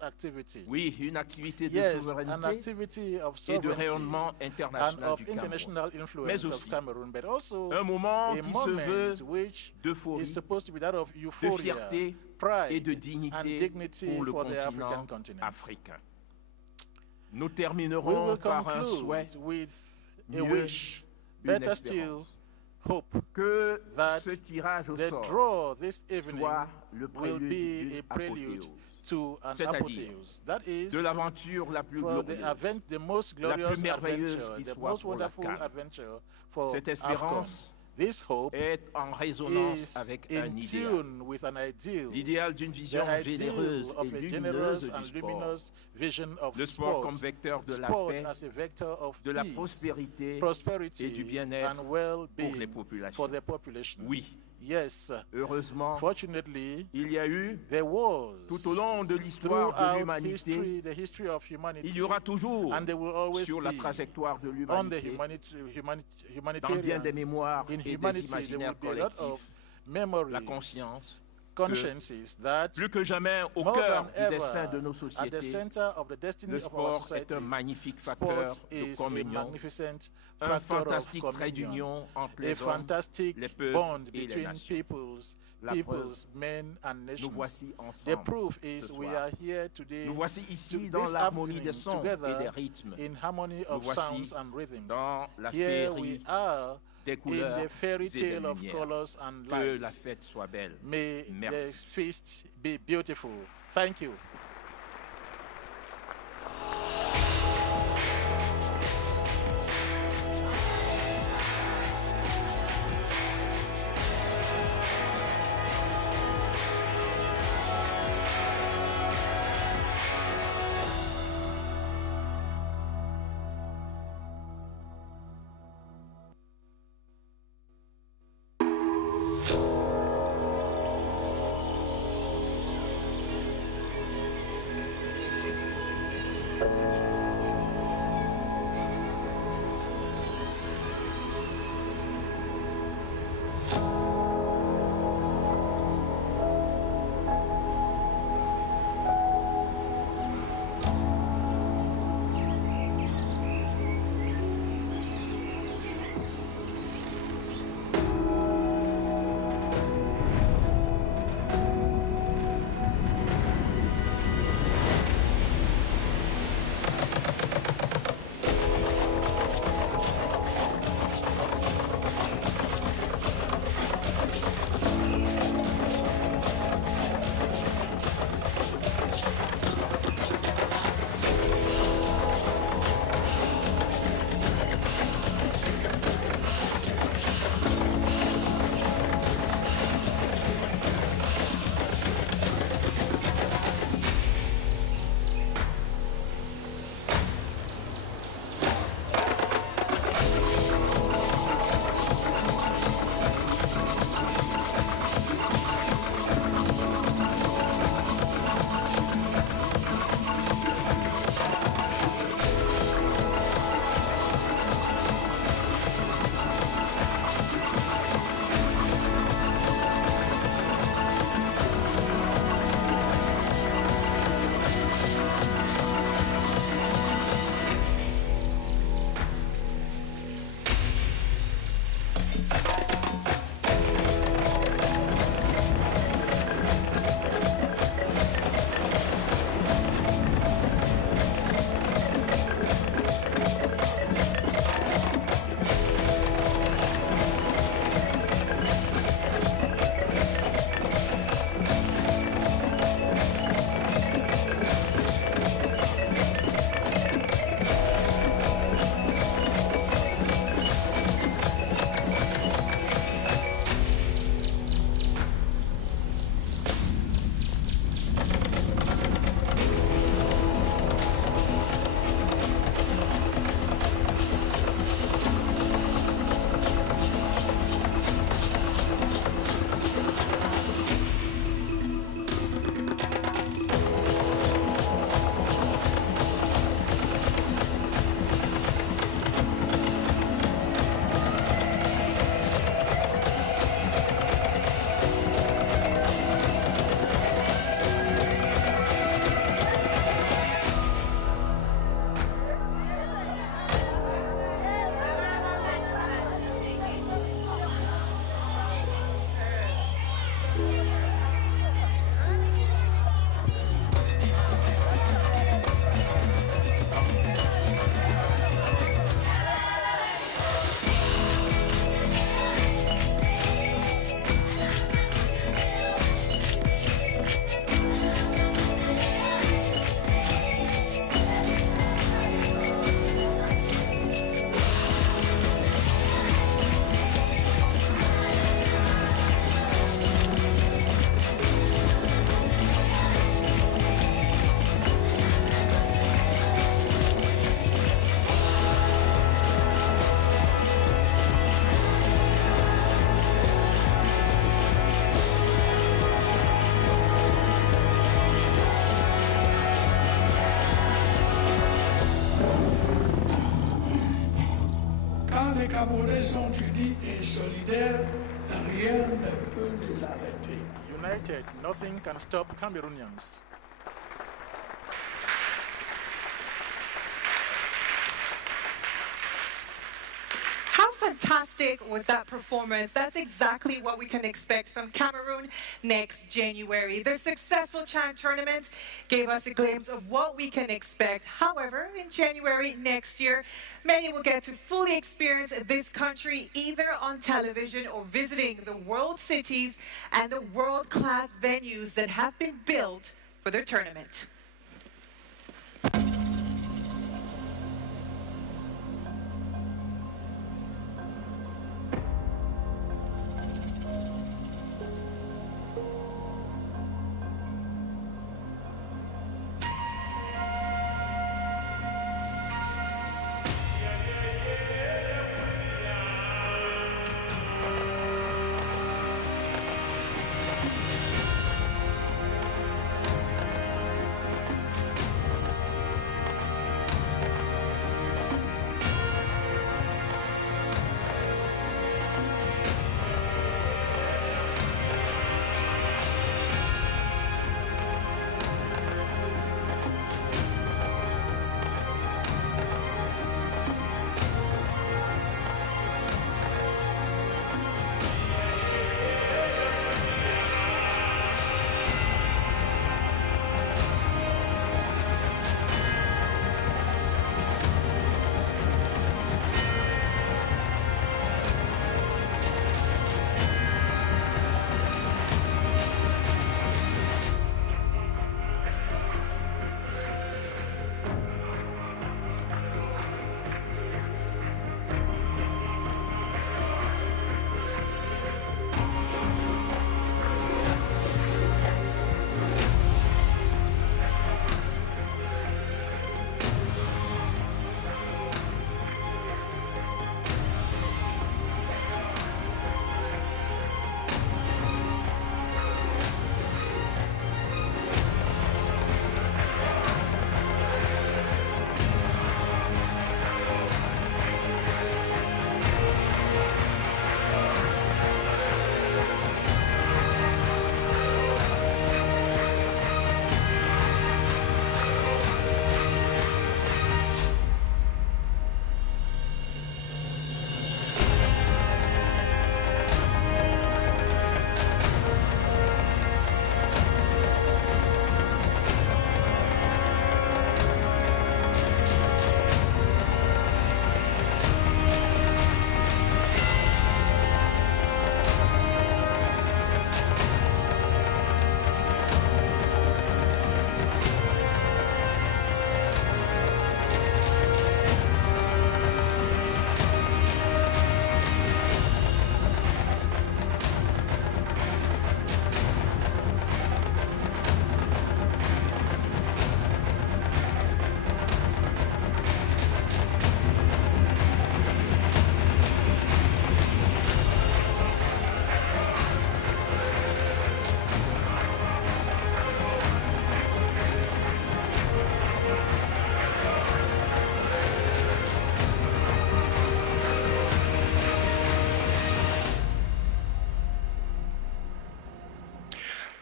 activité. Oui, une activité de souveraineté et de rayonnement international du Cameroun, mais aussi un moment qui se veut d'euphorie, de fierté et de dignité pour le continent africain. Nous terminerons par un souhait, mieux, une espérance. Que ce tirage au sort soit le prélude c'est-à-dire de l'aventure la plus glorieuse, la plus merveilleuse qui soit pour la CAN. Cette espérance est en résonance avec un idéal, l'idéal d'une vision généreuse et lumineuse du sport, le sport comme vecteur de la paix, de la prospérité et du bien-être pour les populations. Oui, heureusement, il y a eu, tout au long de l'histoire de l'humanité, il y aura toujours sur la trajectoire de l'humanité, dans bien des mémoires et des imaginaires collectifs, la conscience que, plus que jamais au cœur du destin de nos sociétés, le sport est un magnifique facteur de communion, un fantastique trait d'union entre les hommes, les peuples et les nations. La preuve, nous voici ensemble ce soir. Nous voici ici dans l'harmonie des sons et des rythmes. Nous voici dans la féerie des couleurs et des lumières. Que la fête soit belle. Merci. Thank you. Camerounais sont unis et solidaires, rien ne peut les arrêter. United, nothing can stop Cameroonians. How fantastic was that performance? That's exactly what we can expect from Cameroon next January. The successful Chan tournament gave us a glimpse of what we can expect. However, in January next year, many will get to fully experience this country either on television or visiting the world cities and the world-class venues that have been built for their tournament.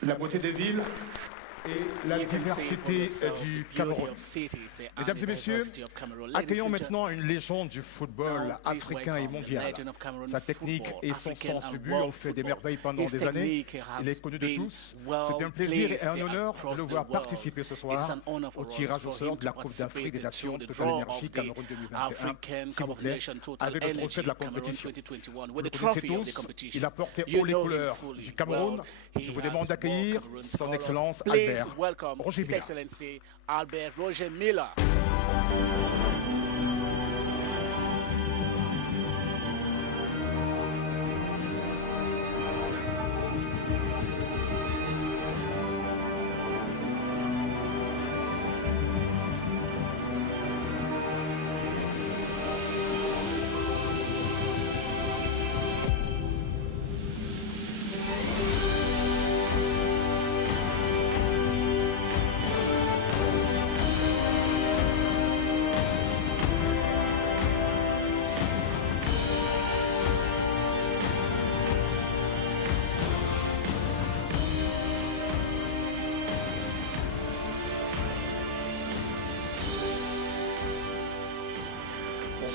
La beauté des villes et la diversité du Cameroun. Mesdames et messieurs, accueillons maintenant une légende du football africain et mondial. Sa technique et son sens du but ont fait des merveilles pendant des années. Il est connu de tous. C'est un plaisir et un honneur de le voir participer ce soir au tirage au sort de la Coupe d'Afrique des Nations TotalEnergies Cameroun 2021. S'il vous plaît, avec le trophée de la compétition. Vous le connaissez tous, il a porté haut les couleurs du Cameroun. Je vous demande d'accueillir son Excellence Albert Roger Miller. Excellency Albert Roger Miller.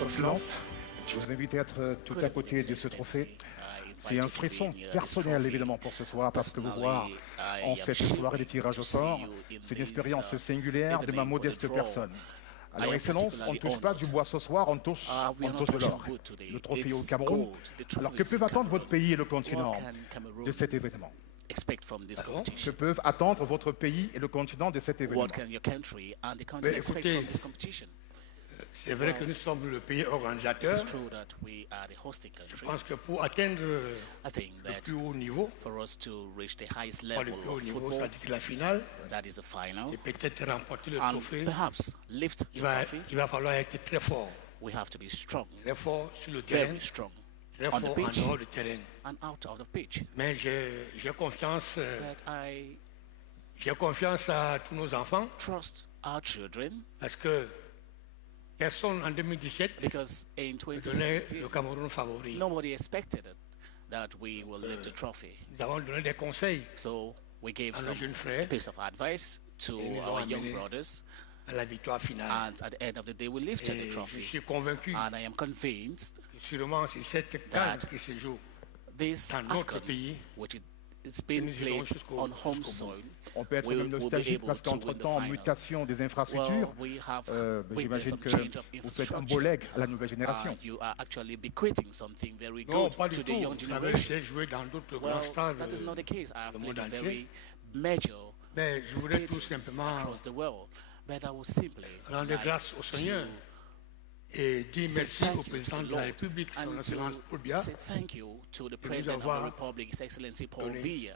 Votre Excellence, je vous invite à être tout à côté de ce trophée. C'est un frisson personnel, évidemment, pour ce soir, parce que vous voir en cette soirée de tirage au sort, c'est une expérience singulière de ma modeste personne. Alors, Excellence, on ne touche pas du bois ce soir, on touche de l'or. Le trophée au Cameroun. Alors, que peuvent attendre votre pays et le continent de cet événement? Que peuvent attendre votre pays et le continent de cet événement? Écoutez, c'est vrai que nous sommes le pays organisateur. Je pense que pour atteindre le plus haut niveau, pas le plus haut niveau, c'est-à-dire la finale, et peut-être remporter le trophée, il va falloir être très fort. Très fort sur le terrain, très fort en dehors du terrain. Mais j'ai confiance à tous nos enfants. Parce que personne en 2017 ne donnait le Cameroun favori. Nobody expected that we will lift the trophy. Nous avons donné des conseils We gave à nos jeunes frères. a piece of advice to our young brothers. À la victoire finale. And at the end of the day, we lifted the trophy. Je suis convaincu. And I am convinced sûrement c'est cette CAN qui se joue dans notre pays. It's been played on home soil. On peut être même nostalgique parce qu'entre-temps, mutation des infrastructures, j'imagine que vous faites un beau legs à la nouvelle génération. You are actually bequeathing something very Non, good pas du to the tout. young Vous savez, generation. j'ai joué dans d'autres grands stades That is not the case. I have du monde played in entier. very major Mais je voudrais tout stadiums simplement across the world. But I would simply rendre like grâce au Seigneur et dire merci au président de la République, son Excellence Paul Biya, say thank you to the de nous President of the avoir Republic, His Excellency Paul donné Biya,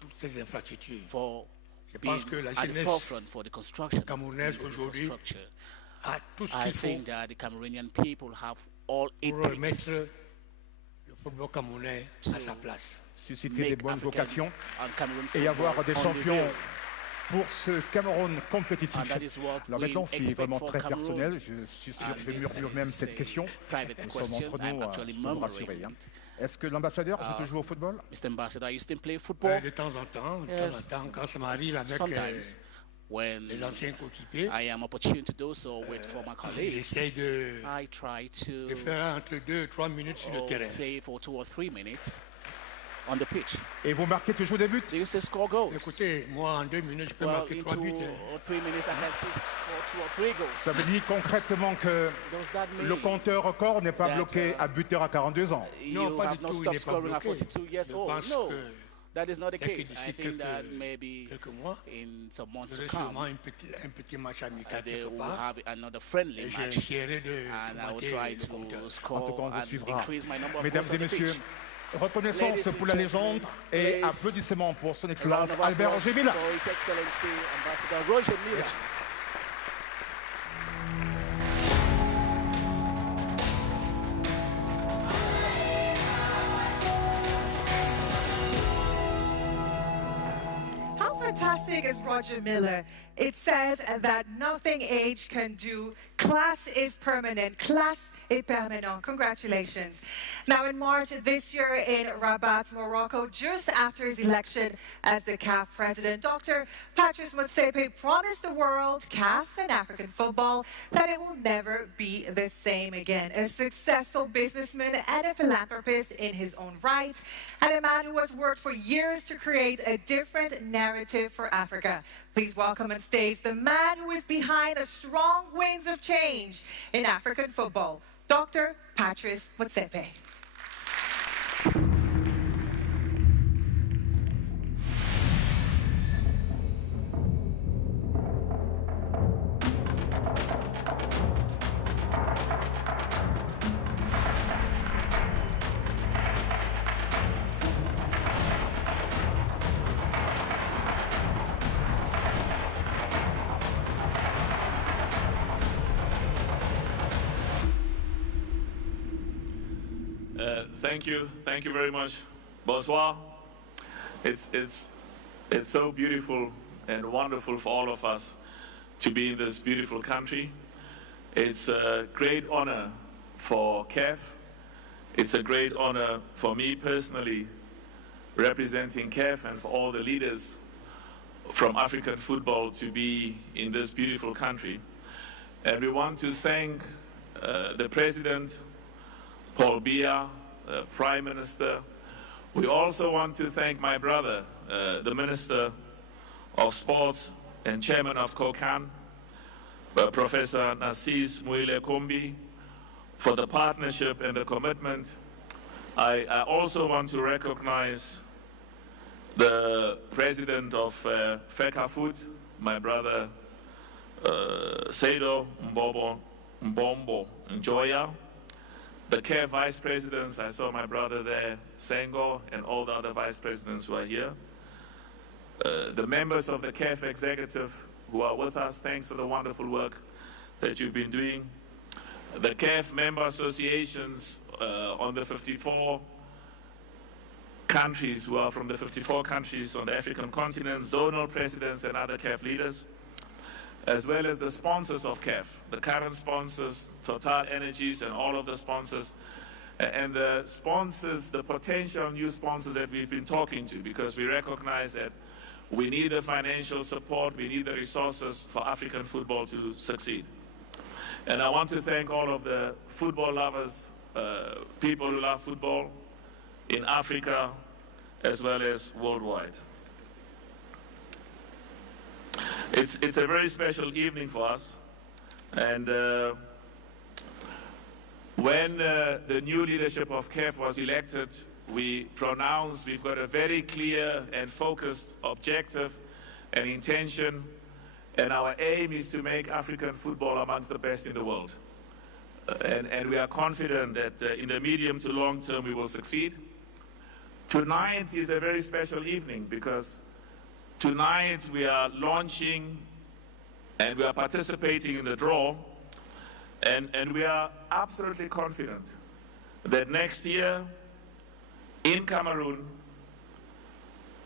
toutes ces infrastructures. for Je being pense que la at the jeunesse forefront for the construction of camerounaise this aujourd'hui infrastructure. a tout ce I qu'il faut think that the Cameroonian people have all it pour takes remettre le football camerounais à sa place. Susciter des bonnes African vocations and Cameroon et avoir football des on the champions hill. pour ce Cameroun compétitif. And that is what Alors we maintenant, c'est expect vraiment for très Cameroon. personnel. Je suis sûr, je And murmure this même is cette a question. private Nous sommes question. entre I'm nous, actually je peux vous rassurer. murmuring. Est-ce que l'ambassadeur joue toujours au football? Mr. Ambassador, you still play football? De temps en temps, Yes. quand ça m'arrive avec Sometimes, when les anciens coéquipiers, I am opportune to do so with former colleagues, j'essaie de I try to faire entre 2 et 3 minutes sur le terrain. play for 2 or 3 minutes on the pitch. Et vous marquez toujours des buts? Do you still score goals? Écoutez, moi en 2 minutes, je peux Well, marquer in 3 buts. 2 or 3 minutes, I can still score 2 or 3 goals. Ça veut dire concrètement que Does that mean le compteur record n'est pas that, bloqué à buteur à 42 ans. you pas have du not tout, il stopped n'est pas scoring at bloqué. 42 years Je old? pense No, que that is not the dès que case. d'ici I think that quelques maybe mois, in some months j'aurai to sûrement come, un petit match amical they quelque will part. have another friendly Et match. j'essaierai de And I will monter try le to compteur. En tout score cas, on vous and suivra. increase my number of Mesdames goals on et the messieurs, pitch. reconnaissance Ladies and pour la légende et please, applaudissements pour son A round excellence of Albert applause Roger Mila. for His Excellency Ambassador Roger Mila. How fantastic is Roger Miller? It says that nothing age can do. Class is permanent. Class est permanent. Congratulations. Now, in March this year in Rabat, Morocco, just after his election as the CAF president, Dr. Patrice Motsepe promised the world, CAF and African football, that it will never be the same again. A successful businessman and a philanthropist in his own right, and a man who has worked for years to create a different narrative for Africa. Please welcome on stage the man who is behind the strong winds of change in African football, Dr. Patrice Motsepe. Thank you very much. Bonsoir. It's so beautiful and wonderful for all of us to be in this beautiful country. It's a great honor for CAF. It's a great honor for me personally, representing CAF, and for all the leaders from African football to be in this beautiful country. And we want to thank the President, Paul Biya, Prime Minister. We also want to thank my brother, the Minister of Sports and Chairman of COCAN, Professor Narcisse Muile Kombi, for the partnership and the commitment. I also want to recognize the President of FECAFOOT, my brother Seido Mbombo Njoya, the CAF Vice Presidents. I saw my brother there, Sengo, and all the other Vice Presidents who are here. The members of the CAF Executive who are with us, thanks for the wonderful work that you've been doing. The CAF member associations on the 54 countries who are from the 54 countries on the African continent, zonal presidents and other CAF leaders, as well as the sponsors of CAF, the current sponsors, TotalEnergies and all of the sponsors, and the sponsors, the potential new sponsors that we've been talking to, because we recognize that we need the financial support, we need the resources for African football to succeed. And I want to thank all of the football lovers, people who love football in Africa as well as worldwide. It's a very special evening for us, and when the new leadership of CAF was elected, we pronounced we've got a very clear and focused objective and intention, and our aim is to make African football amongst the best in the world. And we are confident that in the medium to long term we will succeed. Tonight is a very special evening because tonight we are launching and we are participating in the draw, and we are absolutely confident that next year in Cameroon,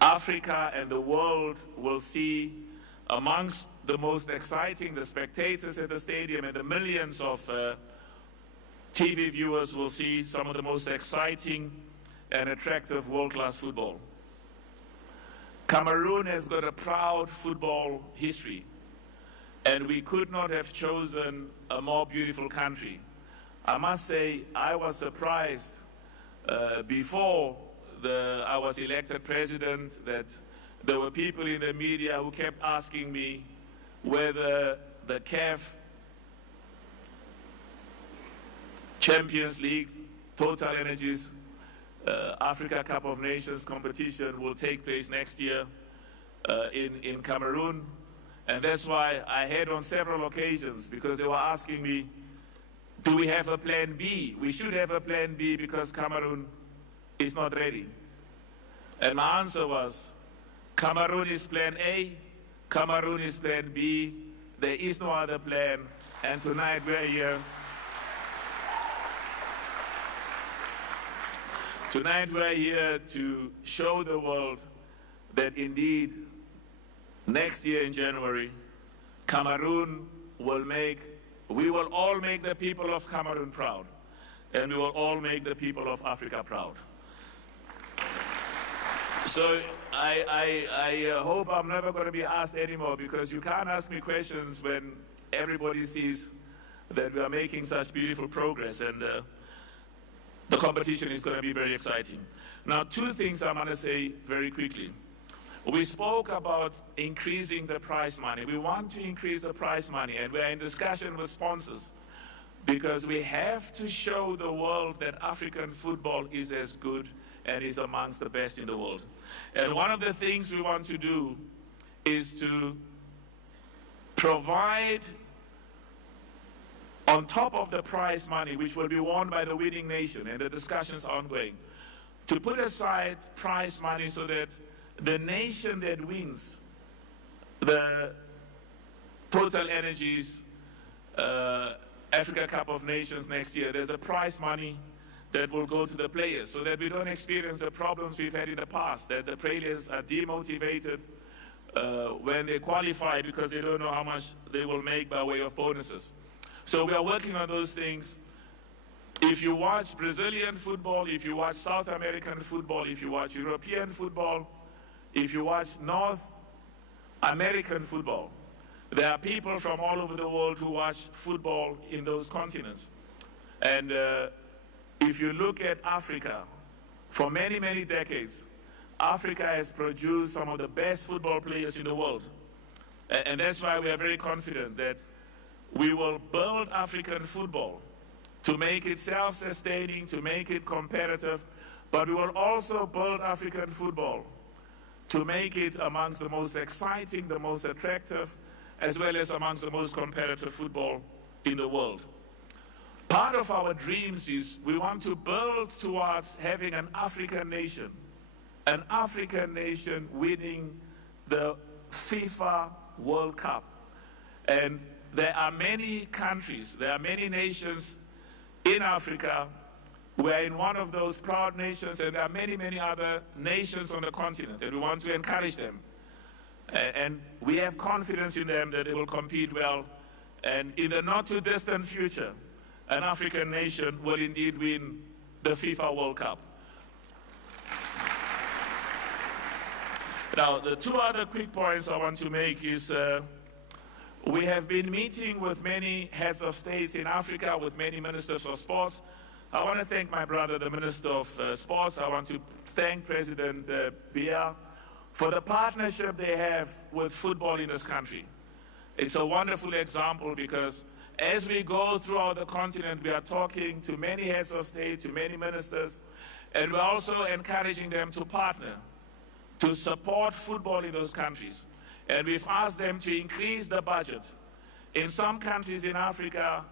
Africa and the world will see amongst the most exciting, the spectators at the stadium and the millions of TV viewers will see some of the most exciting and attractive world-class football. Cameroon has got a proud football history, and we could not have chosen a more beautiful country. I must say, I was surprised before I was elected president that there were people in the media who kept asking me whether the CAF Champions League, TotalEnergies Africa Cup of Nations competition will take place next year in Cameroon. And that's why I had on several occasions, because they were asking me, do we have a plan B? We should have a plan B because Cameroon is not ready. And my answer was, Cameroon is plan A, Cameroon is plan B, there is no other plan, and tonight we're here. Tonight we're here to show the world that indeed next year in January, Cameroon we will all make the people of Cameroon proud, and we will all make the people of Africa proud. So I hope I'm never going to be asked anymore, because you can't ask me questions when everybody sees that we are making such beautiful progress, and the competition is going to be very exciting. Now, two things I'm going to say very quickly. We spoke about increasing the prize money. We want to increase the prize money, and we're in discussion with sponsors, because we have to show the world that African football is as good and is amongst the best in the world. And one of the things we want to do is to provide, on top of the prize money, which will be won by the winning nation, and the discussions are ongoing, to put aside prize money so that the nation that wins the TotalEnergies Africa Cup of Nations next year, there's a prize money that will go to the players, so that we don't experience the problems we've had in the past, that the players are demotivated when they qualify because they don't know how much they will make by way of bonuses. So we are working on those things. If you watch Brazilian football, if you watch South American football, if you watch European football, if you watch North American football, there are people from all over the world who watch football in those continents. And if you look at Africa, for many, many decades, Africa has produced some of the best football players in the world. And that's why we are very confident that we will build African football to make it self-sustaining, to make it competitive, but we will also build African football to make it amongst the most exciting, the most attractive, as well as amongst the most competitive football in the world. Part of our dreams is we want to build towards having an African nation winning the FIFA World Cup. And there are many countries, there are many nations in Africa. We are in one of those proud nations, and there are many, many other nations on the continent, and we want to encourage them. And we have confidence in them that they will compete well, and in the not-too-distant future, an African nation will indeed win the FIFA World Cup. Now, the two other quick points I want to make is we have been meeting with many heads of states in Africa, with many ministers of sports. I want to thank my brother, the Minister of Sports. I want to thank President Biya for the partnership they have with football in this country. It's a wonderful example because as we go throughout the continent, we are talking to many heads of state, to many ministers, and we're also encouraging them to partner, to support football in those countries. And we've asked them to increase the budget. In some countries in Africa,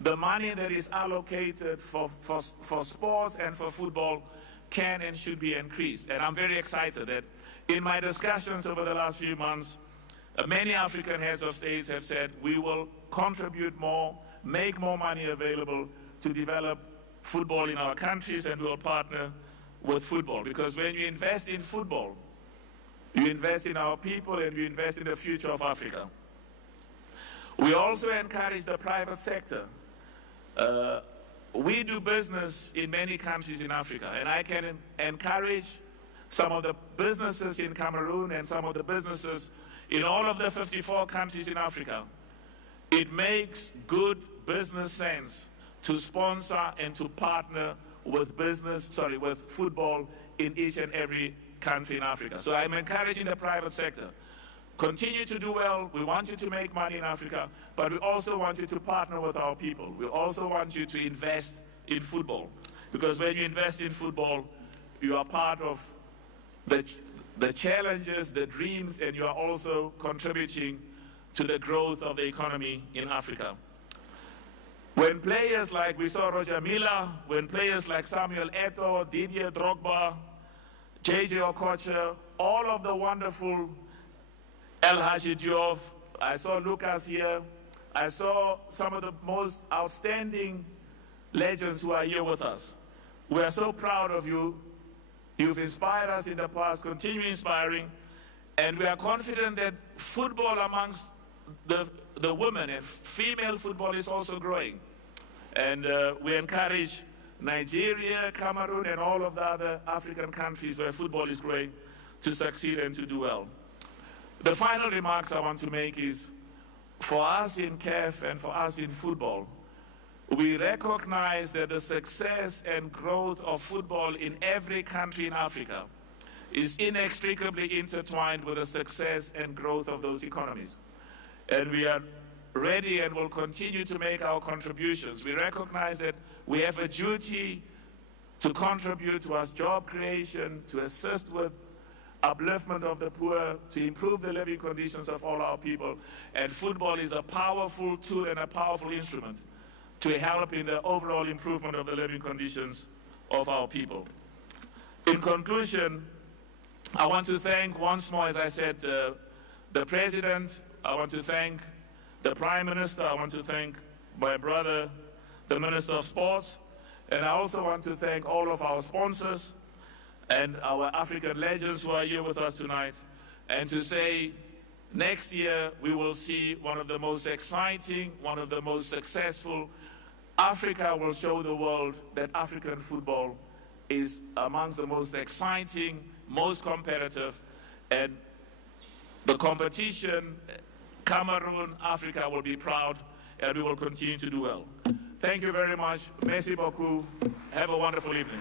the money that is allocated for sports and for football can and should be increased. And I'm very excited that in my discussions over the last few months, many African heads of states have said we will contribute more, make more money available to develop football in our countries, and we will partner with football. Because when you invest in football, you invest in our people and you invest in the future of Africa. We also encourage the private sector. We do business in many countries in Africa, and I can encourage some of the businesses in Cameroon and some of the businesses in all of the 54 countries in Africa. It makes good business sense to sponsor and to partner with with football in each and every country in Africa. So I'm encouraging the private sector. Continue to do well. We want you to make money in Africa, but we also want you to partner with our people. We also want you to invest in football, because when you invest in football, you are part of the challenges, the dreams, and you are also contributing to the growth of the economy in Africa. When players like, we saw Roger Milla, when players like Samuel Eto'o, Didier Drogba, JJ Okocha, all of the wonderful El Hadji Diop, I saw Lucas here, I saw some of the most outstanding legends who are here with us. We are so proud of you. You've inspired us in the past, continue inspiring, and we are confident that football amongst the women and female football is also growing. And we encourage Nigeria, Cameroon, and all of the other African countries where football is growing to succeed and to do well. The final remarks I want to make is, for us in CAF and for us in football, we recognize that the success and growth of football in every country in Africa is inextricably intertwined with the success and growth of those economies. And we are ready and will continue to make our contributions. We recognize that we have a duty to contribute towards job creation, to assist with upliftment of the poor, to improve the living conditions of all our people. And football is a powerful tool and a powerful instrument to help in the overall improvement of the living conditions of our people. In conclusion, I want to thank once more, as I said, the President. I want to thank the Prime Minister. I want to thank my brother, the Minister of Sports. And I also want to thank all of our sponsors and our African legends who are here with us tonight. And to say, next year we will see one of the most exciting, one of the most successful. Africa will show the world that African football is amongst the most exciting, most competitive, and the competition, Cameroon, Africa will be proud, and we will continue to do well. Thank you very much. Merci beaucoup. Have a wonderful evening.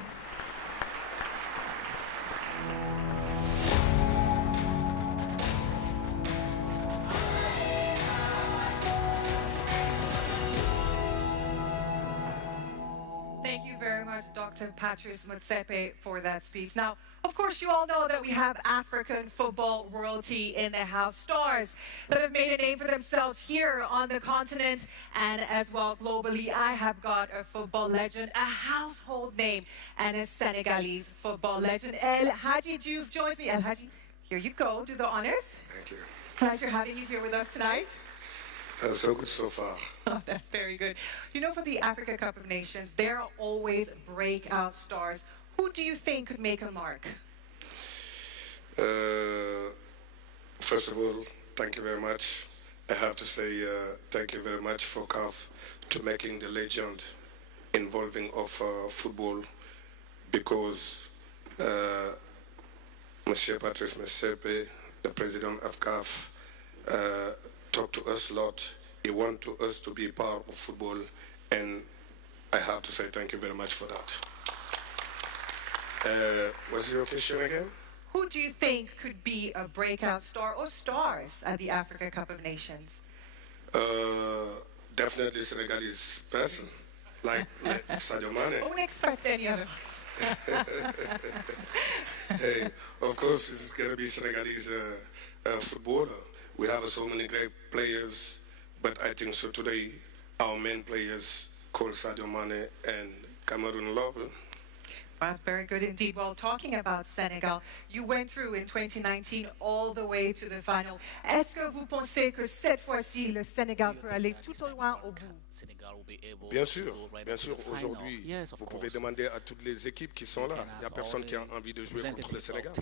Thank you very much, Dr. Patrice Motsepe, for that speech. Now, of course, you all know that we have African football royalty in the house, stars that have made a name for themselves here on the continent and as well globally. I have got a football legend, a household name, and a Senegalese football legend. El Hadji Diouf joins me. El Hadji, here you go. Do the honors. Thank you. Pleasure having you here with us tonight. So good so far. Oh, that's very good. You know, for the Africa Cup of Nations, there are always breakout stars. Who do you think could make a mark? First of all, thank you very much. I have to say thank you very much for CAF to making the legend involving of football, because Monsieur Patrice Motsepe, the president of CAF, talked to us a lot. He wants us to be part of football, and I have to say thank you very much for that. What's your question again? Who do you think could be a breakout star or stars at the Africa Cup of Nations? Definitely Senegalese person, like Sadio Mane. I wouldn't expect any other ones. Hey, of course, it's going to be Senegalese footballer. We have so many great players, but I think so today our main players called Sadio Mane and Cameroon Love. That's very good indeed. Well, talking about Senegal, you went through in 2019 all the way to the final. Est-ce que vous pensez que cette fois-ci, le Sénégal peut aller tout au loin au bout? Bien sûr. Aujourd'hui, vous pouvez demander à toutes les équipes qui sont là. Il n'y a personne qui a envie de jouer contre le Sénégal.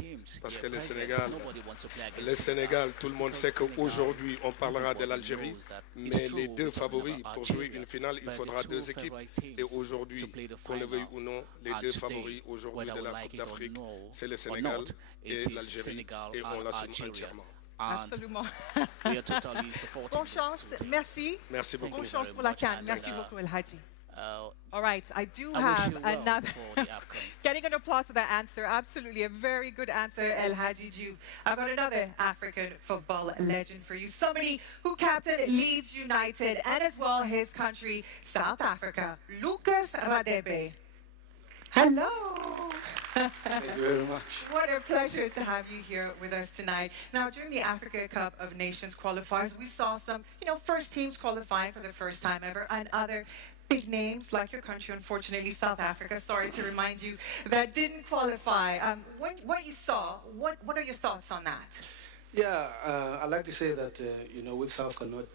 Parce que le Sénégal, tout le monde sait qu'aujourd'hui, on parlera de l'Algérie, mais les deux favoris, pour jouer une finale, il faudra deux équipes. Et aujourd'hui, qu'on le veuille ou non, les deux favoris aujourd'hui de la Coupe d'Afrique, c'est le Sénégal et l'Algérie, et on l'assume entièrement. Absolument. Bonne chance, merci. Merci beaucoup. Bonne chance pour la CAN. Merci beaucoup, El Hadji. All right, I do have another. Getting an applause for that answer. Absolutely, a very good answer, El Hadji Diouf. I've got another African football legend for you. Somebody who captained Leeds United and as well his country, South Africa, Lucas Radebe. Hello. Thank you very much. What a pleasure to have you here with us tonight. Now, during the Africa Cup of Nations qualifiers, we saw some, first teams qualifying for the first time ever, and other big names like your country, unfortunately, South Africa, sorry to remind you, that didn't qualify. What you saw, what are your thoughts on that? Yeah, I'd like to say that, we South cannot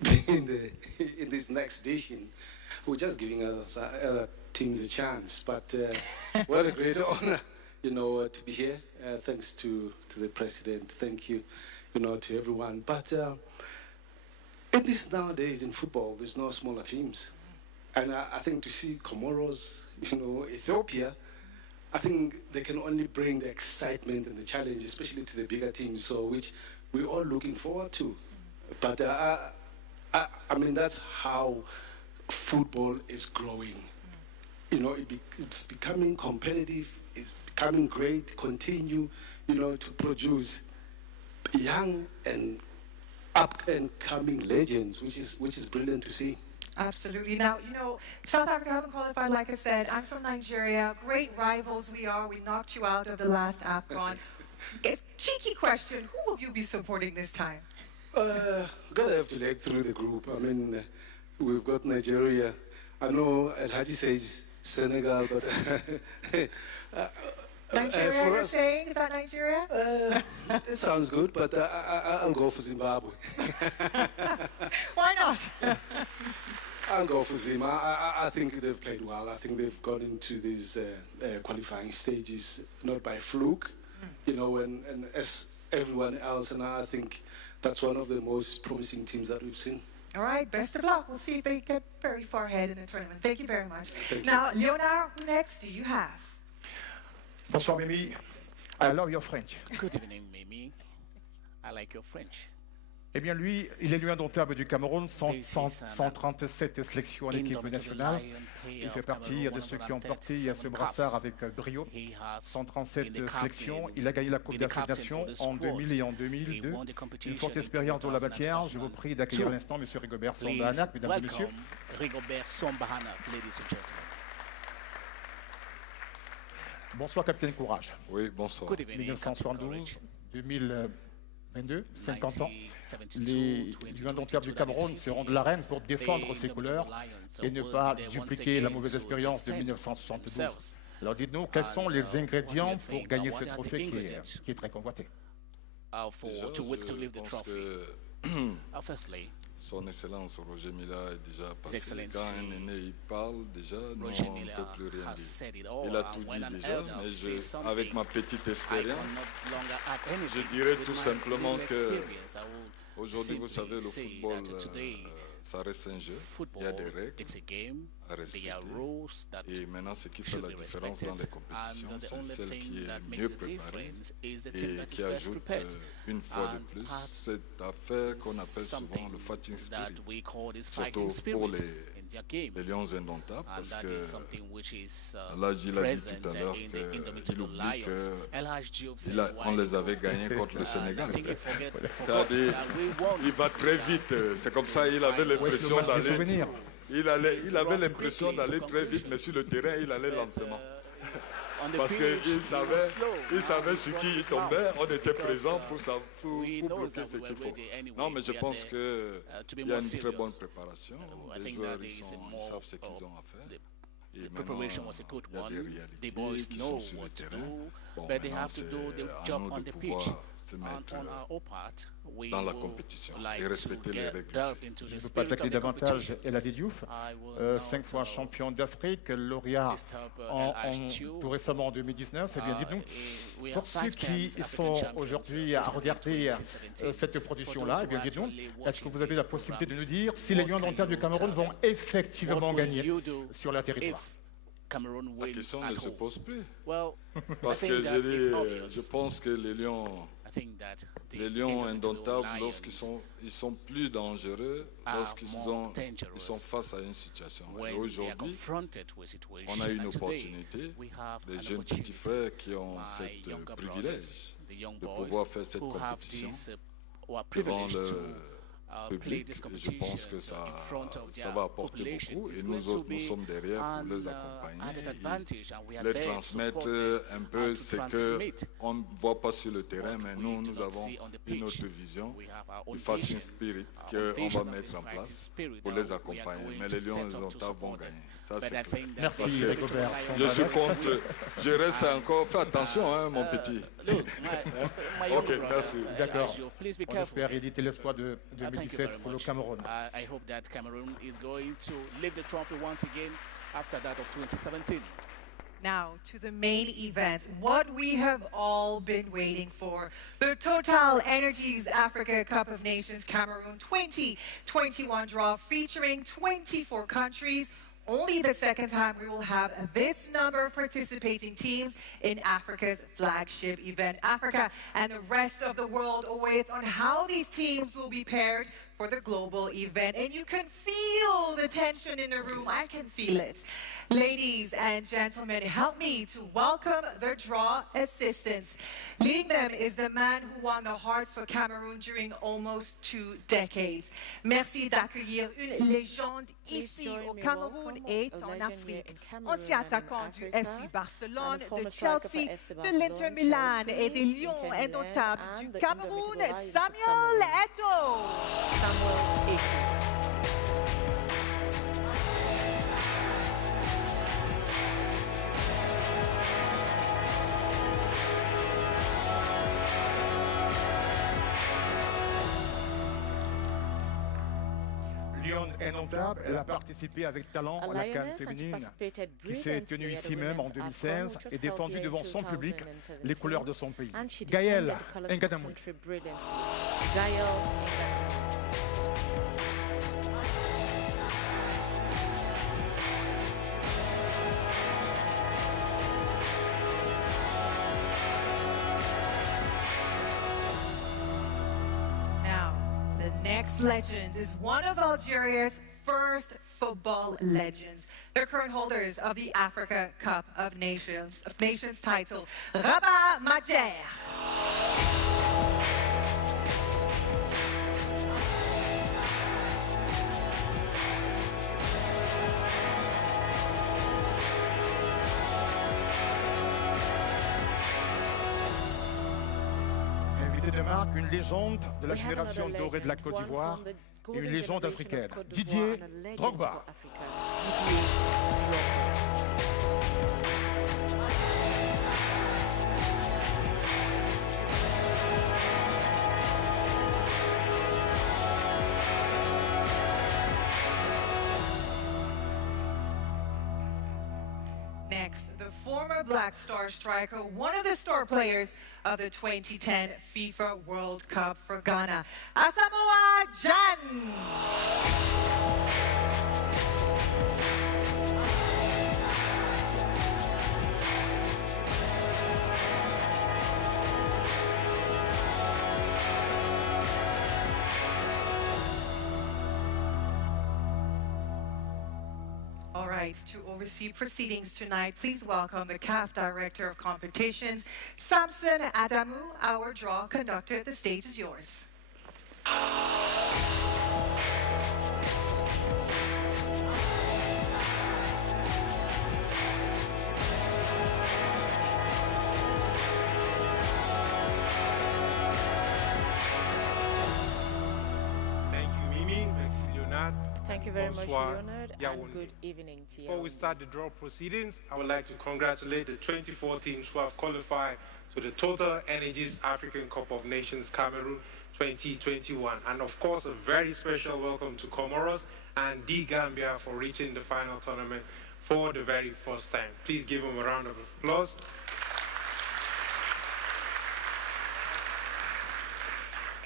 be in this next edition. We're just giving other teams a chance, but what a great honor, to be here. Thanks to the president. Thank you, to everyone. But in this nowadays in football, there's no smaller teams, and I think to see Comoros, Ethiopia, I think they can only bring the excitement and the challenge, especially to the bigger teams. So which we're all looking forward to. But I mean, that's how football is growing. It's becoming competitive, it's becoming great, continue, to produce young and up-and-coming legends, which is brilliant to see. Absolutely. Now, South Africa haven't qualified, like I said. I'm from Nigeria. Great rivals we are. We knocked you out of the last AFCON. Cheeky question, who will you be supporting this time? Gonna have to leg through the group. I mean, we've got Nigeria. I know El Hadji says Senegal, but Nigeria, you're saying? Is that Nigeria? It sounds good, but I'll go for Zimbabwe. Why not? I'll go for Zim. I think they've played well. I think they've gone into these qualifying stages not by fluke, and as everyone else, and I think that's one of the most promising teams that we've seen. All right, best of luck. We'll see if they get very far ahead in the tournament. Thank you very much. Now, Leonard, who next do you have? Bonsoir, Mimi. I love your French. Good evening, Mimi. I like your French. Eh bien, lui, il est l'indomptable du Cameroun, 137 sélections en équipe nationale. Il fait partie de ceux qui ont porté ce brassard avec brio. 137 sélections. Il a gagné la Coupe d'Afrique des Nations en 2000 et en 2002. Une forte expérience dans la matière. Je vous prie d'accueillir à l'instant M. Rigobert Sombahanak, mesdames et messieurs. Rigobert Sombahanak, ladies and gentlemen. Bonsoir, capitaine Courage. Oui, bonsoir. 1972, 2022, 50 ans. Les indomptables du Cameroun seront de l'arène pour défendre ses couleurs et ne pas dupliquer la mauvaise expérience de 1972. Alors dites-nous, quels sont les ingrédients pour gagner ce trophée qui est très convoité? Son Excellence Roger Mila est déjà passé. Quand un aîné il parle, déjà, nous, on ne peut plus rien dire. Il a tout dit déjà, mais avec ma petite expérience, je dirais tout simplement que aujourd'hui, vous savez, le football, ça reste un jeu. Il y a des règles à respecter. Et maintenant, ce qui fait la différence dans les compétitions, c'est celle qui est mieux préparée et qui ajoute une fois de plus cette affaire qu'on appelle souvent le fighting spirit, surtout pour les lions indomptables, parce que là, Gilles a dit tout à l'heure qu'il oublie qu'on les avait gagnés contre le Sénégal. C'est-à-dire, il va très vite. C'est comme ça, il avait l'impression d'aller. Il avait l'impression d'aller très vite, mais sur le terrain, il allait lentement. Parce qu'il savait sur qui il tombait, on était présent pour bloquer ce qu'il faut. Non, mais je pense qu'il y a une très bonne préparation. Les joueurs, ils savent ce qu'ils ont à faire. Et maintenant, il y a des réalités qui sont sur le terrain. Bon, maintenant, c'est à nous de pouvoir se mettre dans la compétition et respecter les règles. Je ne peux pas tacler davantage Eladi Diouf, 5 fois champion d'Afrique, lauréat tout récemment en 2019. Eh bien, dites-nous, pour ceux qui sont aujourd'hui à regarder cette production-là, eh bien, dites-nous, est-ce que vous avez la possibilité de nous dire si les Lions indomptables du Cameroun vont effectivement gagner sur leur territoire? La question ne se pose plus. Parce que je pense que les lions indomptables, lorsqu'ils sont plus dangereux, lorsqu'ils sont face à une situation. Et aujourd'hui, on a une opportunité, des jeunes petits frères qui ont ce privilège de pouvoir faire cette compétition devant le public. Et je pense que ça va apporter beaucoup. Et nous autres, nous sommes derrière pour les accompagner et les transmettre un peu ce qu'on ne voit pas sur le terrain, mais nous avons une autre vision, du fasting spirit qu'on va mettre en place pour les accompagner. Mais les Lions indomptables vont gagner. Ça, c'est clair. Merci, Rigobert. Je suis contre. Je reste encore. Fais attention, hein, mon petit. Ok, merci. D'accord. On espère éditer l'espoir de 2017 pour le Cameroun. I hope that Cameroon is going to lift the trophy once again after that of 2017. Now to the main event, what we have all been waiting for, the TotalEnergies Africa Cup of Nations Cameroon 2021 draw featuring 24 countries. Only the second time we will have this number of participating teams in Africa's flagship event. Africa and the rest of the world awaits on how these teams will be paired for the global event. And you can feel the tension in the room. I can feel it. Ladies and gentlemen, help me to welcome the draw assistants. Leading them is the man who won the hearts for Cameroon during almost 2 decades. Merci d'accueillir une légende ici au Cameroun et en Afrique. Ancien attaquant du FC Barcelone, de Chelsea, de l'Inter Milan et des Lions indomptables du Cameroun, Samuel Eto'o. Lyon indomptable, elle a participé avec talent à la CAN féminine qui s'est tenue ici même en 2016 et défendu devant son public les couleurs de son pays. Gaël Ngadamou. next legend is one of Algeria's first football legends. They're current holders of the Africa Cup of Nations title, Rabat Majer. Invité de marque, une légende de la génération dorée de la Côte d'Ivoire et une légende africaine, Didier Drogba. Next, the former Black Star striker, one of the star players of the 2010 FIFA World Cup for Ghana, Asamoah Gyan. All right, to oversee proceedings tonight, please welcome the CAF Director of Competitions, Samson Adamu. Our draw conductor, the stage is yours. Thank you, Mimi. Merci, Leonard. Thank you very much, Bonsoir, Leonard, Yaoundé. and good evening to you. Before we start the draw proceedings, I would like to congratulate the 24 teams who have qualified to the TotalEnergies African Cup of Nations Cameroon 2021. And of course, a very special welcome to Comoros and the Gambia for reaching the final tournament for the very first time. Please give them a round of applause.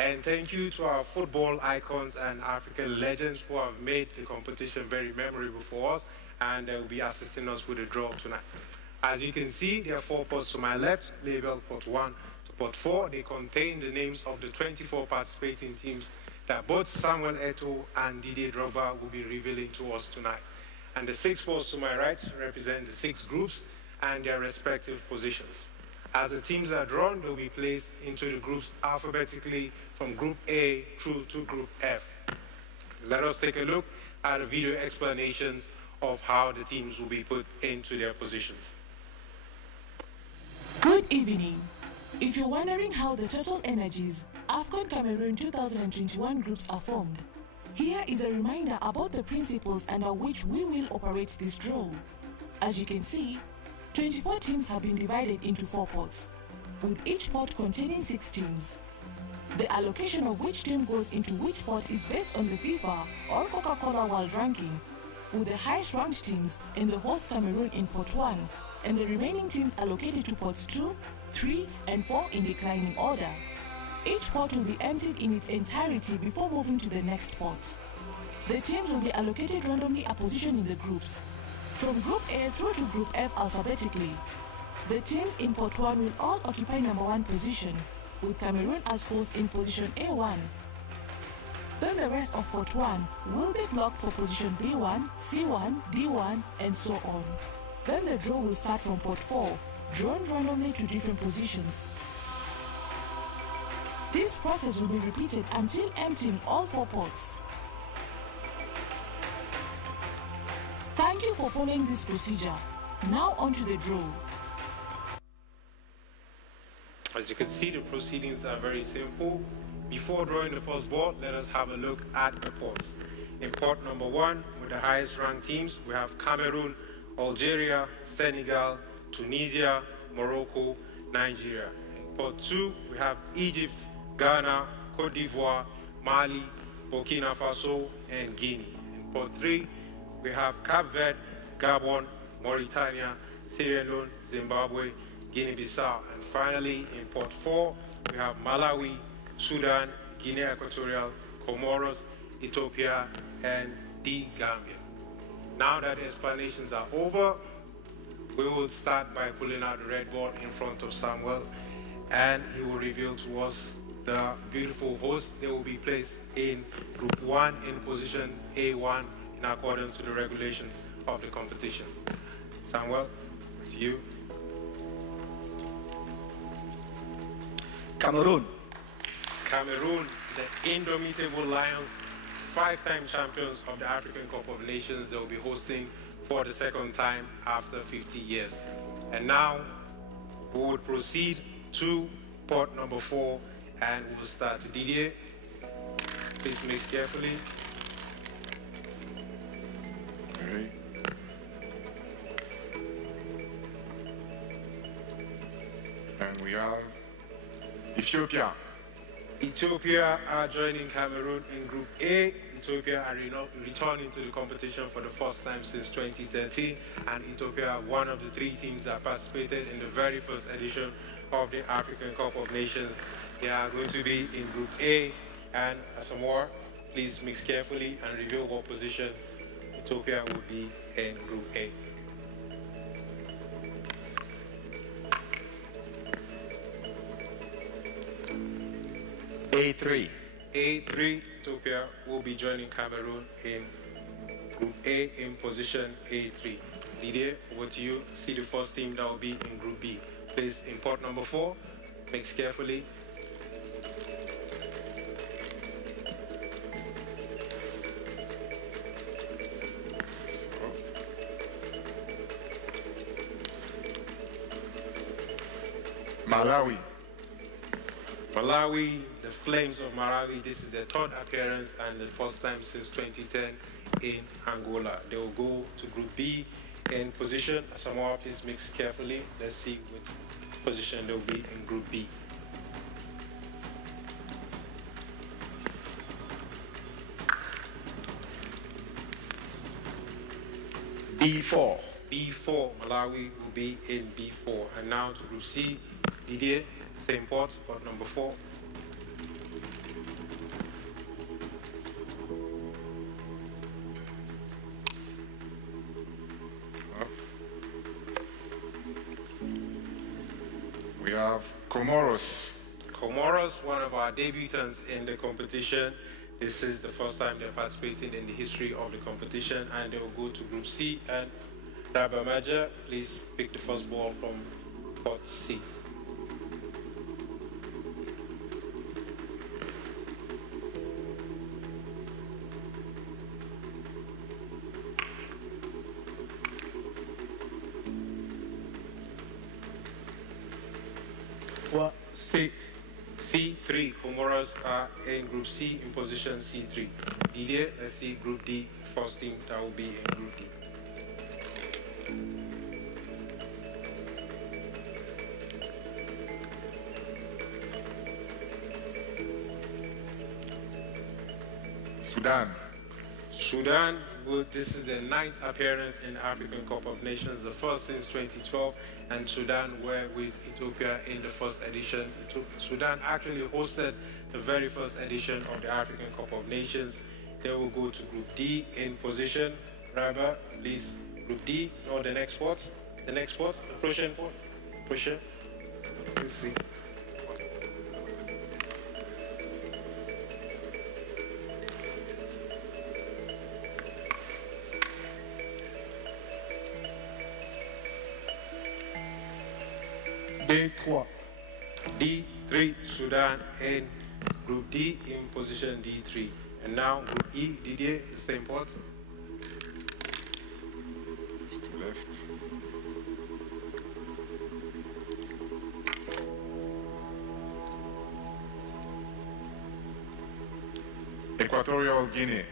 And thank you to our football icons and African legends who have made the competition very memorable for us, and they will be assisting us with the draw tonight. As you can see, there are 4 pots to my left, labeled pot 1 to pot 4. They contain the names of the 24 participating teams that both Samuel Eto'o and Didier Drogba will be revealing to us tonight. And the 6 pots to my right represent the 6 groups and their respective positions. As the teams are drawn, they will be placed into the groups alphabetically from Group A through to Group F. Let us take a look at the video explanations of how the teams will be put into their positions. Good evening. If you're wondering how the TotalEnergies AFCON Cameroon 2021 groups are formed, here is a reminder about the principles under which we will operate this draw. As you can see, 24 teams have been divided into 4 pots, with each pot containing 6 teams. The allocation of which team goes into which pot is based on the FIFA or Coca-Cola World Ranking, with the highest ranked teams in the host Cameroon in pot 1, and the remaining teams allocated to pots 2, 3, and 4 in declining order. Each pot will be emptied in its entirety before moving to the next pot. The teams will be allocated randomly a position in the groups, from Group A through to Group F alphabetically. The teams in pot 1 will all occupy number 1 position, with Cameroon as host in position A1. Then the rest of pot 1 will be blocked for position B1, C1, D1, and so on. Then the draw will start from pot 4, drawn randomly to different positions. This process will be repeated until emptying all 4 pots. Thank you for following this procedure. Now on to the draw. As you can see, the proceedings are very simple. Before drawing the first board, let us have a look at the pots. In pot number 1, with the highest ranked teams, we have Cameroon, Algeria, Senegal, Tunisia, Morocco, Nigeria. In pot 2, we have Egypt, Ghana, Cote d'Ivoire, Mali, Burkina Faso, and Guinea. In pot 3, we have Cape Verde, Gabon, Mauritania, Sierra Leone, Zimbabwe, Guinea-Bissau, and finally in pot 4, we have Malawi, Sudan, Guinea Equatorial, Comoros, Ethiopia, and the Gambia. Now that the explanations are over, we will start by pulling out the red board in front of Samuel, and he will reveal to us the beautiful hosts. They will be placed in Group 1 in position A1 in accordance to the regulations of the competition. Samuel, to you. Cameroon. Cameroon, the indomitable Lions, 5-time champions of the African Cup of Nations. They will be hosting for the second time after 50 years. And now we will proceed to port number 4 and we'll start. Didier, please mix carefully. Okay. And we have Ethiopia. Ethiopia are joining Cameroon in Group A. Ethiopia are returning to the competition for the first time since 2013, and Ethiopia are one of the 3 teams that participated in the very first edition of the African Cup of Nations. They are going to be in Group A, and some more, please mix carefully and reveal what position Ethiopia will be in Group A. A3. A3, Ethiopia will be joining Cameroon in Group A in position A3. Didier, over to you. See the first team that will be in Group B. Please, in port number 4, mix carefully. Malawi. Malawi, the Flames of Malawi, this is their 3rd appearance and the first time since 2010 in Angola. They will go to Group B in position. Samoa, please mix carefully. Let's see which position they will be in Group B. B4. B4, Malawi will be in B4. And now to Group C, Didier, same port number 4. We have Comoros. Comoros, one of our debutants in the competition. This is the first time they're participating in the history of the competition, and they will go to Group C. And Daba Major, please pick the first ball from port C. C3, Comoros are in Group C in position C3. Didier, let's see Group D, first team that will be in Group D. Sudan. Sudan, well, this is their 9th appearance in the African Cup of Nations, the first since 2012, and Sudan were with Ethiopia in the first edition. Sudan actually hosted the very first edition of the African Cup of Nations. They will go to Group D in position. Rabah, please, Group D, no, the next port. The next port, the Prussian port. Prussia. Let's see. D3. D3, Sudan in Group D in position D3. And now Group E, Didier, the same port. Just to left. Equatorial Guinea.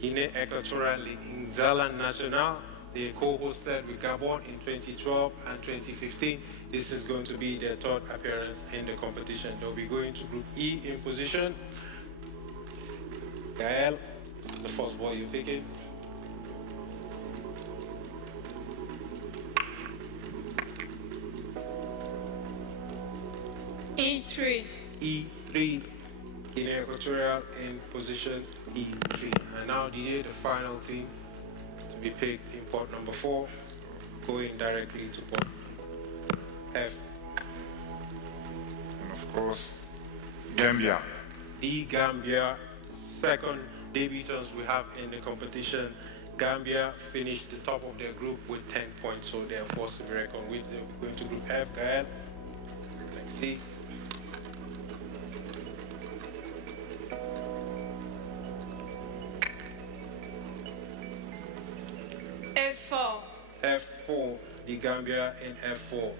Guinea Equatorial in Zalan National. They co-hosted with Gabon in 2012 and 2015. This is going to be their 3rd appearance in the competition. They'll be going to Group E in position. Gael, the first ball you're picking. E3. E3, Guinea Equatorial in position E3. And now the final team to be picked in port number 4, going directly to port F. And of course, Gambia. The Gambia, second debutants we have in the competition. Gambia finished the top of their group with 10 points, so they are forced to be reckoned with. They're going to Group F. Go ahead. Let's see. F4. F4, the Gambia in F4.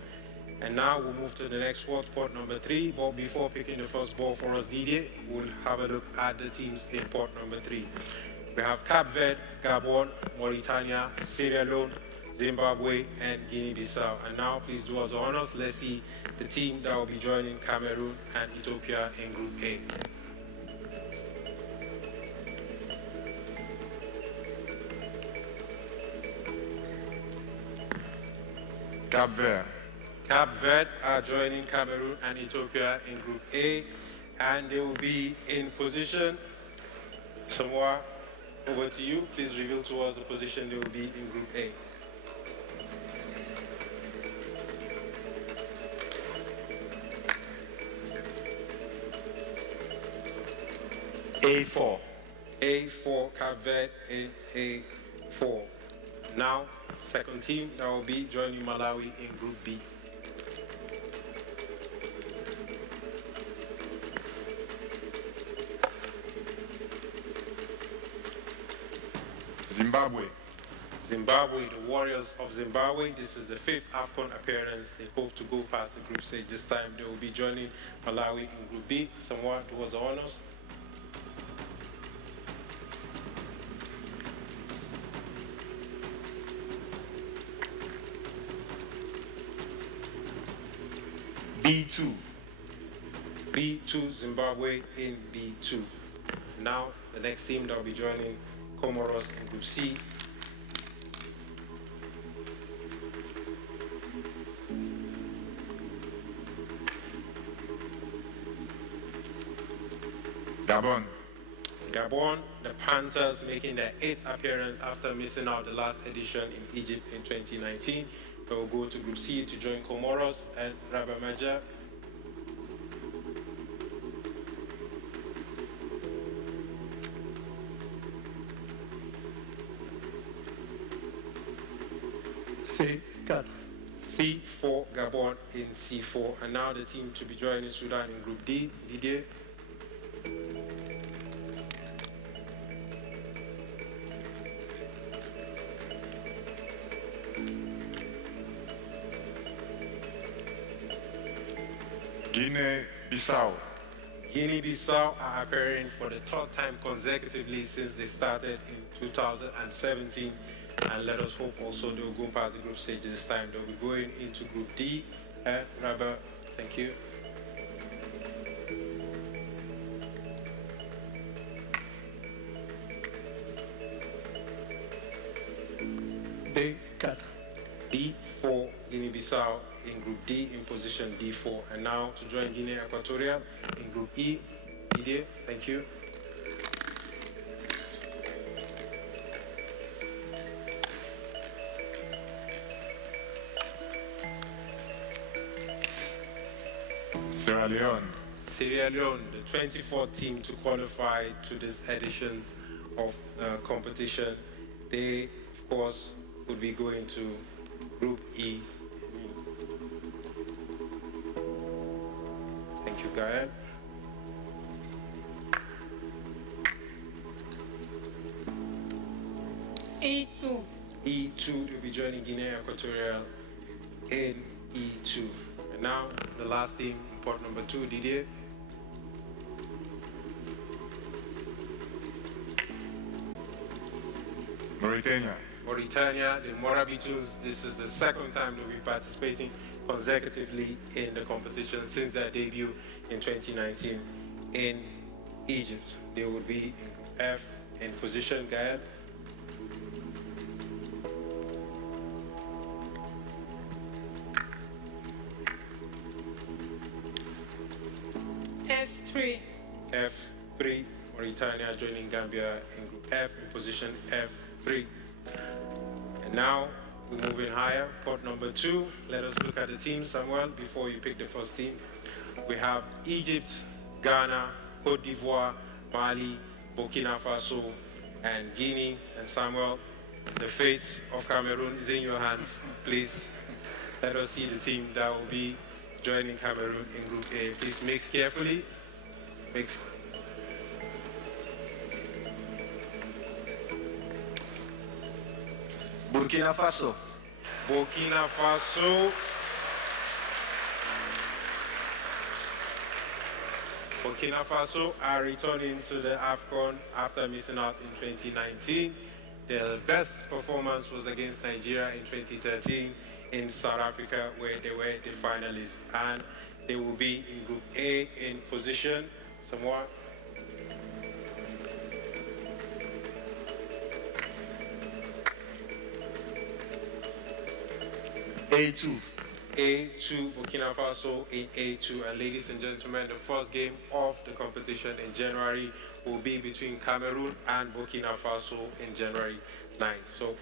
And now we'll move to the next sport number 3. But before picking the first ball for us, Didier, we'll have a look at the teams in port number 3. We have Cape Verde, Gabon, Mauritania, Sierra Leone, Zimbabwe, and Guinea-Bissau. And now, please do us the honors. Let's see the team that will be joining Cameroon and Ethiopia in Group A. Cape Verde. Cape Verde are joining Cameroon and Ethiopia in Group A, and they will be in position. Somewhere over to you. Please reveal to us the position they will be in Group A. A4. A4, Cape Verde in A4. Now, second team that will be joining Malawi in Group B. Zimbabwe. Zimbabwe, the Warriors of Zimbabwe. This is the 5th AFCON appearance. They hope to go past the group stage this time. They will be joining Malawi in Group B. Somewhat towards the honors. B2. B2, Zimbabwe in B2. Now, the next team that will be joining Comoros in Group C. Gabon. Gabon, the Panthers making their 8th appearance after missing out the last edition in Egypt in 2019. They will go to Group C to join Comoros and Rabamaja. C4. C4, Gabon in C4. And now the team to be joining Sudan in Group D. Didier. Guinea-Bissau. Guinea-Bissau are appearing for the 3rd time consecutively since they started in 2017. And let us hope also they will go past the group stage this time. They'll be going into Group D. Robert, thank you. D4. D4, Guinea-Bissau in Group D in position D4. And now to join Guinea Equatorial in Group E. Didier, thank you. Sierra Leone. Sierra Leone, the 24th team to qualify to this edition of competition. They, of course, will be going to Group E. Thank you, Gael. E2. E2 will be joining Guinea Equatorial in E2. And now the last team, port number 2, Didier. Mauritania, the Morabitunes. This is the 2nd time they'll be participating consecutively in the competition since their debut in 2019 in Egypt. They will be in Group F in position, Gael. F3. F3, Mauritania joining Gambia in Group F in position F3. And now we're moving higher. Port number 2. Let us look at the team, Samuel, before you pick the first team. We have Egypt Ghana, Cote d'Ivoire, Mali, Burkina Faso, and Guinea. And Samuel, the fate of Cameroon is in your hands. Please let us see the team that will be joining Cameroon in Group A. Please mix carefully. Mix. Burkina Faso. Burkina Faso. Burkina Faso are returning to the AFCON after missing out in 2019. Their best performance was against Nigeria in 2013 in South Africa, where they were the finalists. And they will be in Group A in position. Somewhat. A2. A2, Burkina Faso in A2. And ladies and gentlemen, the first game of the competition in January will be between Cameroon and Burkina Faso in January 9th. So,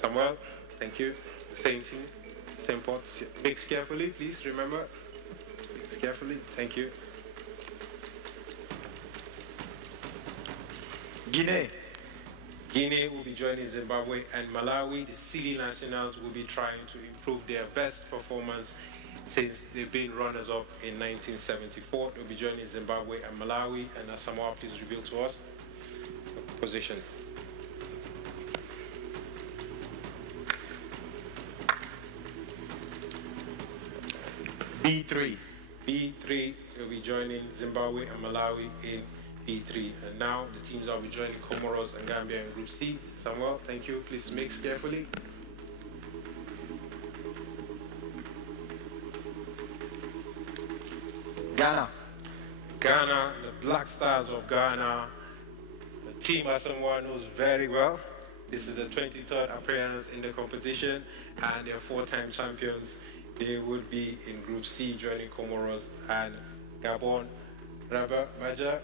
Samuel, thank you. Same team, same pots. Mix carefully, please, remember. Mix carefully, thank you. Guinea. Guinea will be joining Zimbabwe, and Malawi, the City Nationals, will be trying to improve their best performance since they've been runners-up in 1974. They'll be joining Zimbabwe and Malawi, and Samoa, please reveal to us position. B3. B3 will be joining Zimbabwe and Malawi in B3. And now the teams will be joining Comoros and Gambia in Group C. Samuel, thank you. Please mix carefully. Ghana. Ghana, the Black Stars of Ghana, the team as someone knows very well. This is the 23rd appearance in the competition, and they're four-time champions. They would be in Group C, joining Comoros and Gabon. Rabah Maja.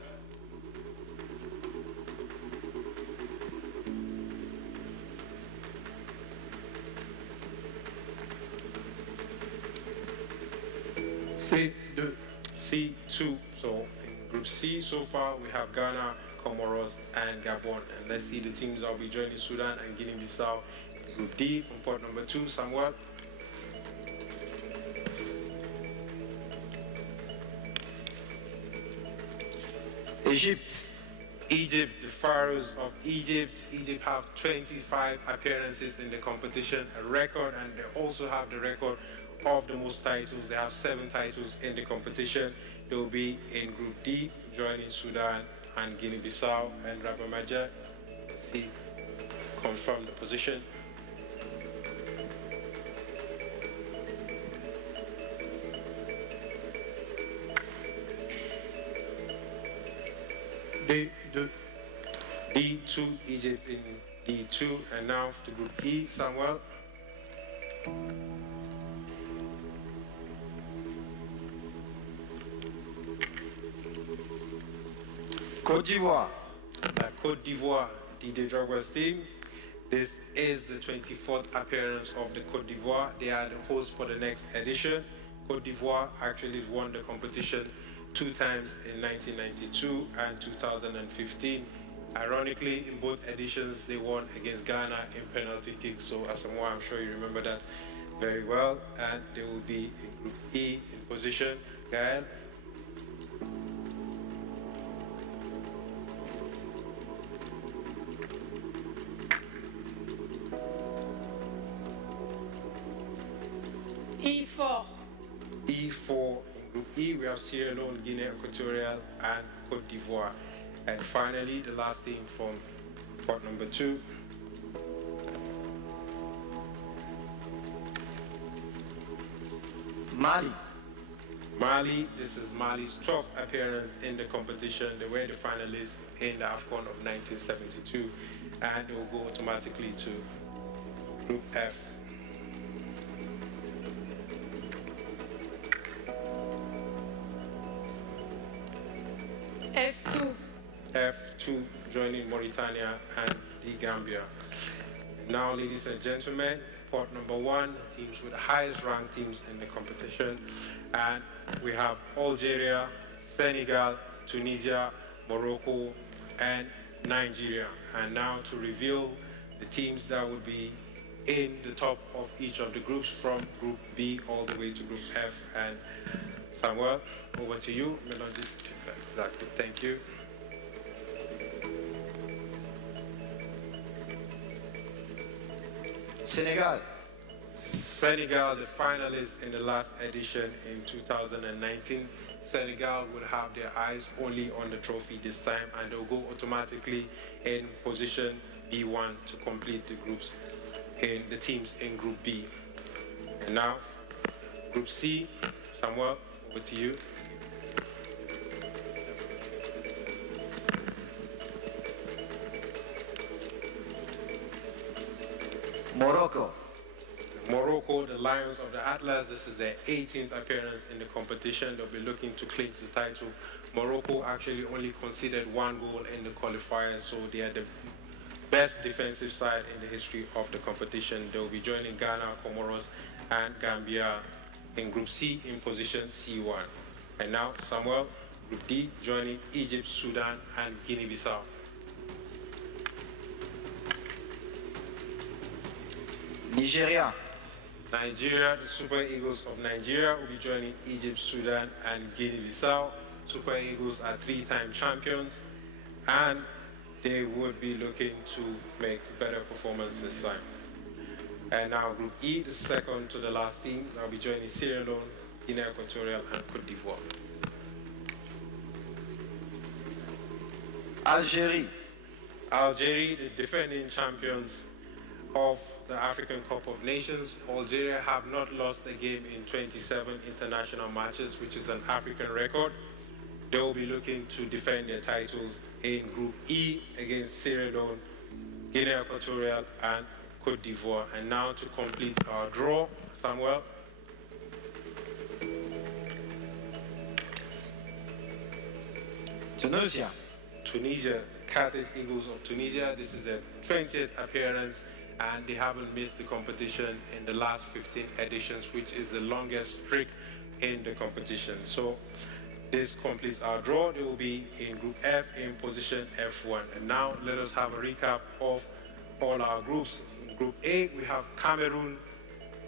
C2. C2. So in Group C so far we have Ghana, Comoros, and Gabon. And let's see the teams that will be joining Sudan and Guinea-Bissau. Group D from port number 2, Samuel. Egypt. Egypt, the Pharaohs of Egypt. Egypt have 25 appearances in the competition, a record, and they also have the record of the most titles. They have 7 titles in the competition. They will be in Group D, joining Sudan and Guinea-Bissau. And Rabah Maja, see, confirm the position. D2. D2, Egypt in D2. And now to Group E, Samuel. Côte d'Ivoire. Côte d'Ivoire, Didier Drogba's team. This is the 24th appearance of the Côte d'Ivoire. They are the hosts for the next edition. Côte d'Ivoire actually won the competition 2 times in 1992 and 2015. Ironically, in both editions, they won against Ghana in penalty kicks. So, Asamoah, I'm sure you remember that very well. And they will be in Group E in position. Gael. E4. E4 in Group E, we have Sierra Leone, Guinea Equatorial, and Cote d'Ivoire. And finally, the last team from port number 2. Mali. Mali, this is Mali's 12th appearance in the competition. They were the finalists in the AFCON of 1972, and they will go automatically to Group F. F2. F2, joining Mauritania and the Gambia. And now, ladies and gentlemen, port number 1, teams with the highest ranked teams in the competition. And we have Algeria, Senegal, Tunisia, Morocco, and Nigeria. And now to reveal the teams that would be in the top of each of the groups from Group B all the way to Group F. And Samuel, over to you. Exactly. Thank you. Senegal. Senegal, the finalists in the last edition in 2019. Senegal will have their eyes only on the trophy this time, and they'll go automatically in position B1 to complete the groups in the teams in Group B. And now, Group C, Samuel, over to you. Morocco. Morocco, the Lions of the Atlas, this is their 18th appearance in the competition. They'll be looking to clinch the title. Morocco actually only conceded 1 goal in the qualifiers, so they are the best defensive side in the history of the competition. They'll be joining Ghana, Comoros, and Gambia in Group C in position C1. And now, Samuel, Group D, joining Egypt, Sudan, and Guinea-Bissau. Nigeria. Nigeria, the Super Eagles of Nigeria will be joining Egypt, Sudan, and Guinea-Bissau. Super Eagles are 3-time champions, and they would be looking to make better performance this time. And now Group E, the second to the last team, will be joining Sierra Leone, Guinea Equatorial, and Cote d'Ivoire. Algeria. Algeria, the defending champions of the African Cup of Nations. Algeria have not lost a game in 27 international matches, which is an African record. They will be looking to defend their titles in Group E against Sierra Leone, Guinea Equatorial, and Cote d'Ivoire. And now to complete our draw, Samuel. Tunisia. Tunisia, Carthage Eagles of Tunisia. This is their 20th appearance, and they haven't missed the competition in the last 15 editions, which is the longest streak in the competition. So this completes our draw. They will be in Group F in position F1. And now let us have a recap of all our groups. In Group A, we have Cameroon,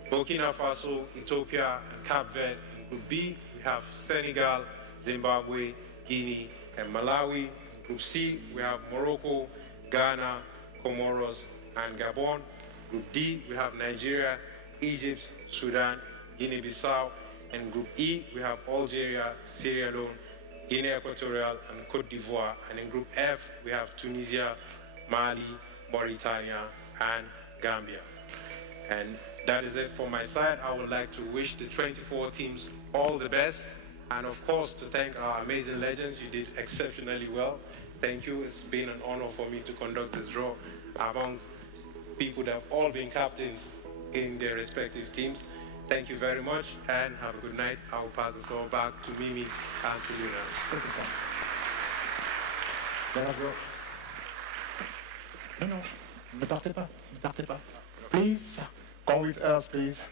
Burkina Faso, Ethiopia, and Cape Verde. In Group B, we have Senegal, Zimbabwe, Guinea, and Malawi. In Group C, we have Morocco, Ghana, Comoros, and Gabon. Group D, we have Nigeria, Egypt, Sudan, Guinea-Bissau. In Group E, we have Algeria, Sierra Leone, Guinea Equatorial, and Cote d'Ivoire. And in Group F, we have Tunisia, Mali, Mauritania, and Gambia. And that is it for my side. I would like to wish the 24 teams all the best. And of course, to thank our amazing legends. You did exceptionally well. Thank you. It's been an honor for me to conduct this draw among people that have all been captains in their respective teams. Thank you very much, and have a good night. I will pass the floor back to Mimi and to Luna. Thank you, sir. No, ne partez pas, ne partez pas. Please, come with us, please.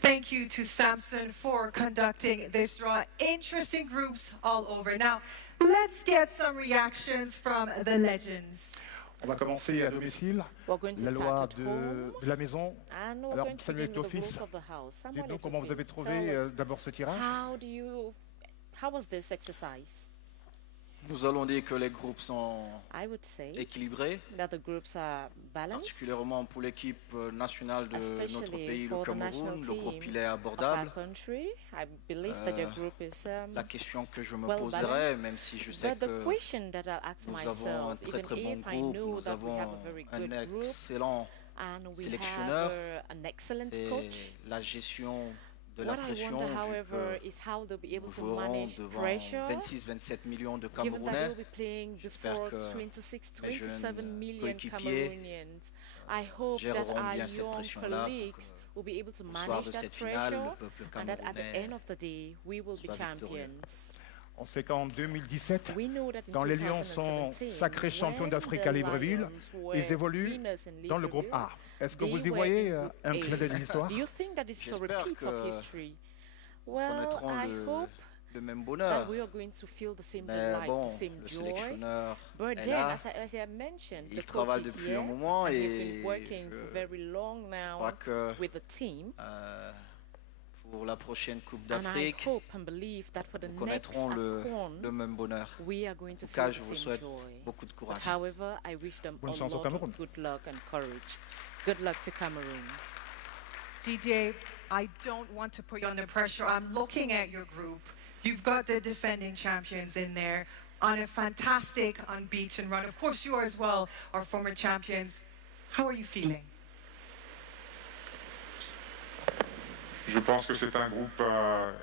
Thank you to Samson for conducting this draw. Interesting groups all over. Now, let's get some reactions from the legends. On va commencer à domicile, la loi de la maison. Alors, Samuel Tofis, dites-nous comment vous avez trouvé d'abord ce tirage. How was this exercise? Nous allons dire que les groupes sont équilibrés, particulièrement pour l'équipe nationale de notre pays, le Cameroun. Le groupe il est abordable. La question que je me poserai, même si je sais que nous avons un très très bon groupe, nous avons un excellent sélectionneur, c'est la gestion de la pression, nous jouerons devant 26-27 millions de Camerounais. J'espère que mes jeunes coéquipiers géreront bien cette pression-là pour qu'au soir de cette finale, le peuple camerounais soit victorieux. On sait qu'en 2017, quand les Lions sont sacrés champions d'Afrique à Libreville, ils évoluent dans le groupe A. Est-ce que vous y voyez un clin d'œil de l'histoire? J'espère que connaîtront le même bonheur. That we are going to feel the same delight, the same joy. But then, as I mentioned, the coach is here, and he's been working for very long now with the team. Pour la prochaine Coupe And I d'Afrique, hope and believe that for the nous next connaîtrons AFCON, le même bonheur. we are going to En tout cas, feel je the vous same souhaite joy. beaucoup de courage. But however, I wish them Bonne a chance au lot Cameroun. of good luck and courage. Good luck to Cameroon. Didier, I don't want to put you under pressure. I'm looking at your group. You've got the defending champions in there on a fantastic unbeaten run. Of course, you are as well, our former champions. How are you feeling? Je pense que c'est un groupe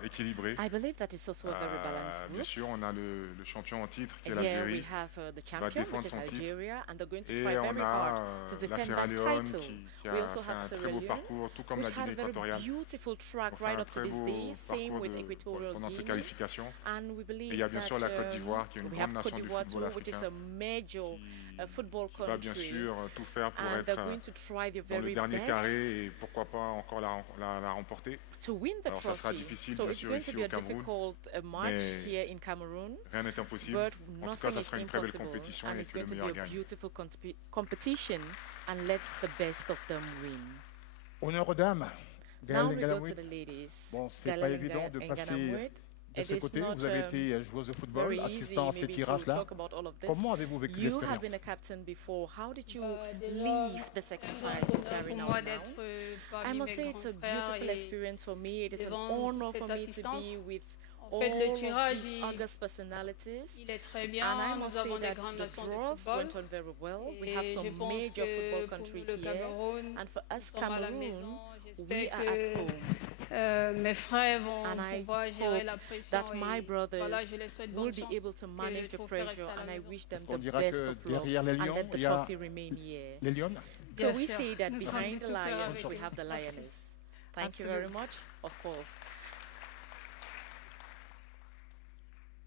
équilibré. I believe that it's also a very balanced Bien group. sûr, on a le champion en titre qui est Here l'Algérie. we have the Qui va champion, défendre which is son titre. Algeria, and they're going to Et try very on hard a to la defend Sierra that Leone title. qui We a also fait have un Sierra très beau Leone, parcours, tout comme which la had a Guinée very équatoriale. beautiful track On fait right un up to très this beau day, same parcours with Equatorial pendant ces Guinea. qualifications. And we Et believe il y a bien sûr la Côte that d'Ivoire qui est une we grande have Côte nation du d'Ivoire football too, which is africain. a major football Qui va bien country. sûr tout faire pour And être they're going to try their dans le very dernier best carré et pourquoi pas encore la remporter. to win the Alors ça sera trophy. difficile So bien it's sûr going ici to be au a Cameroun. difficult match Mais here in Cameroon. rien n'est impossible. But En tout cas, ça nothing is sera une très belle impossible, compétition and et it's que le going to be meilleur a gagne. beautiful competition, and let the best of them win. Honneur aux dames. Now Gaëlle we go to Ngalamouit. the ladies. Bon, c'est pas Gaëlle évident de passer Ngalamouit. de ce It is côté. not, Vous avez été joueuse de football, very assistant à easy ces maybe to tirages-là. talk about all of this. Comment avez-vous vécu You have l'expérience? been a captain before. How did you leave this exercise you're carrying out now? I must say it's a beautiful experience for me. It is an honor for me to be with all of these august personalities. And I must say that the draws went on very well. We have some major football countries here. And for us, Cameroon, we are at home. Mes frères vont And I pouvoir gérer la hope pression that my et brothers voilà, je les souhaite will bonne be chance able to que manage le the trophée reste pressure, à la and I maison. wish them On the dira best que of luck, derrière les and lions, let the il y a trophy remain here. les lions. Can we Bien see sûr. that Nous sommes behind the tout cœur lion avec we vous. have the Merci. lioness? Thank you very much. Of course.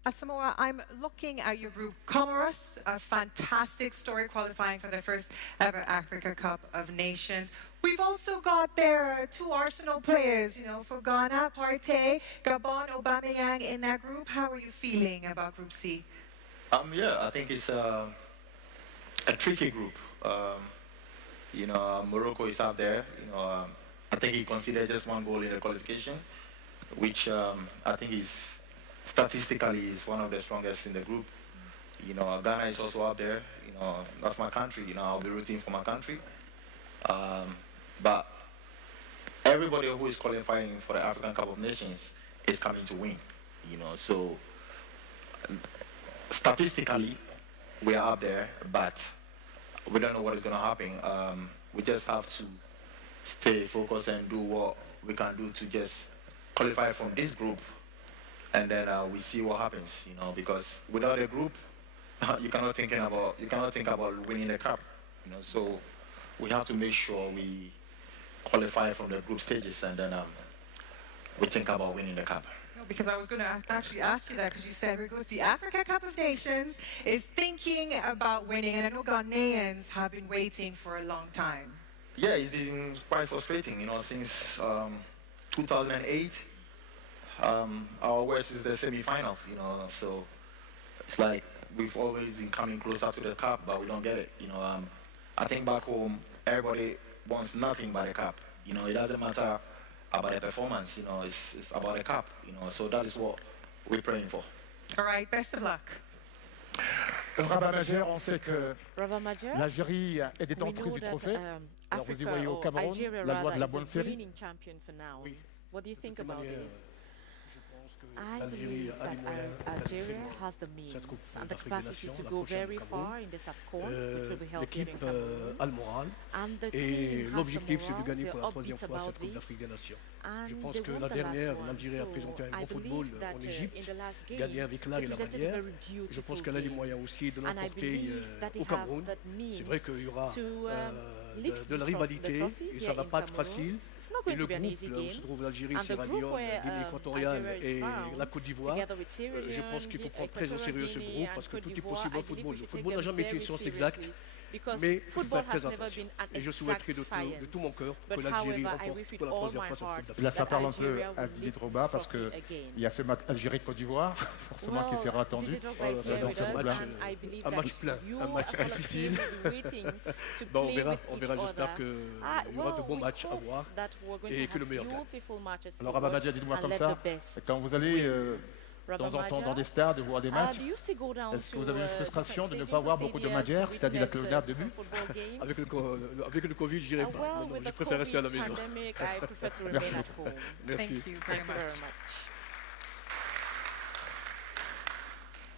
Asamoah, I'm looking at your group. Comoros, a fantastic story qualifying for the first ever Africa Cup of Nations. We've also got there two Arsenal players, you know, for Ghana, Partey, Gabon, Aubameyang in that group. How are you feeling about Group C? Yeah, I think it's a tricky group. You know, Morocco is up there. You know, I think he considered just one goal in the qualification, which I think is statistically is one of the strongest in the group. You know, Ghana is also up there. You know, that's my country. You know, I'll be rooting for my country. But everybody who is qualifying for the African Cup of Nations is coming to win. You know, so statistically we are up there, but we don't know what is going to happen. We just have to stay focused and do what we can do to just qualify from this group, and then we see what happens. You know, because without a group, you cannot think about winning the cup. You know, so we have to make sure we qualify from the group stages, and then we think about winning the cup. No, because I was going to actually ask you that, because you said we're going to the Africa Cup of Nations is thinking about winning, and I know Ghanaians have been waiting for a long time. Yeah, it's been quite frustrating, you know, since 2008. Our worst is the semi-final, you know, so it's like we've always been coming closer to the cup, but we don't get it, you know. I think back home, everybody wants nothing but the cup, you know. It doesn't matter about the performance, you know, it's about the cup, you know, so that is what we're praying for. All right, best of luck. Rabat majeur, on sait que l'Algérie est détentrice du trophée. Alors vous y voyez au Cameroun la gloire de la bonne série. What do you think about this? I believe that Algeria has the means and the capacity to go very far in this AFCON, which will be held here in Cameroon. And the team has the morale, they're upbeat about this. Je pense que la dernière, l'Algérie a présenté un bon football en Égypte, gagné avec l'art et la manière. Je pense qu'elle a les moyens aussi de l'emporter au Cameroun. C'est vrai qu'il y aura de la rivalité et ça ne va pas être facile. Et le groupe, là où se trouve l'Algérie, Sierra Leone, la Guinée équatoriale et la Côte d'Ivoire, je pense qu'il faut prendre très au sérieux ce groupe parce que tout est possible au football. Le football n'a jamais été une science exacte, mais il faut faire très attention. Et je souhaiterais de tout mon cœur que l'Algérie remporte pour la troisième fois cette Coupe d'Afrique. Là, ça parle un peu à Didier Drogba parce qu'il y a ce match Algérie-Côte d'Ivoire, forcément qui sera attendu dans ce match. Un match plein, un match difficile. Bon, on verra, j'espère qu'il y aura de bons matchs à voir et que le meilleur gagne. Alors Abadja, dites-moi comme ça, quand vous allez de temps en temps dans des stades, voir des matchs, est-ce que vous avez une frustration de ne pas voir beaucoup de Madjer, c'est-à-dire la colonnade de but? Avec le Covid, je n'irai pas. Non, je préfère rester à la maison. Merci beaucoup. Merci.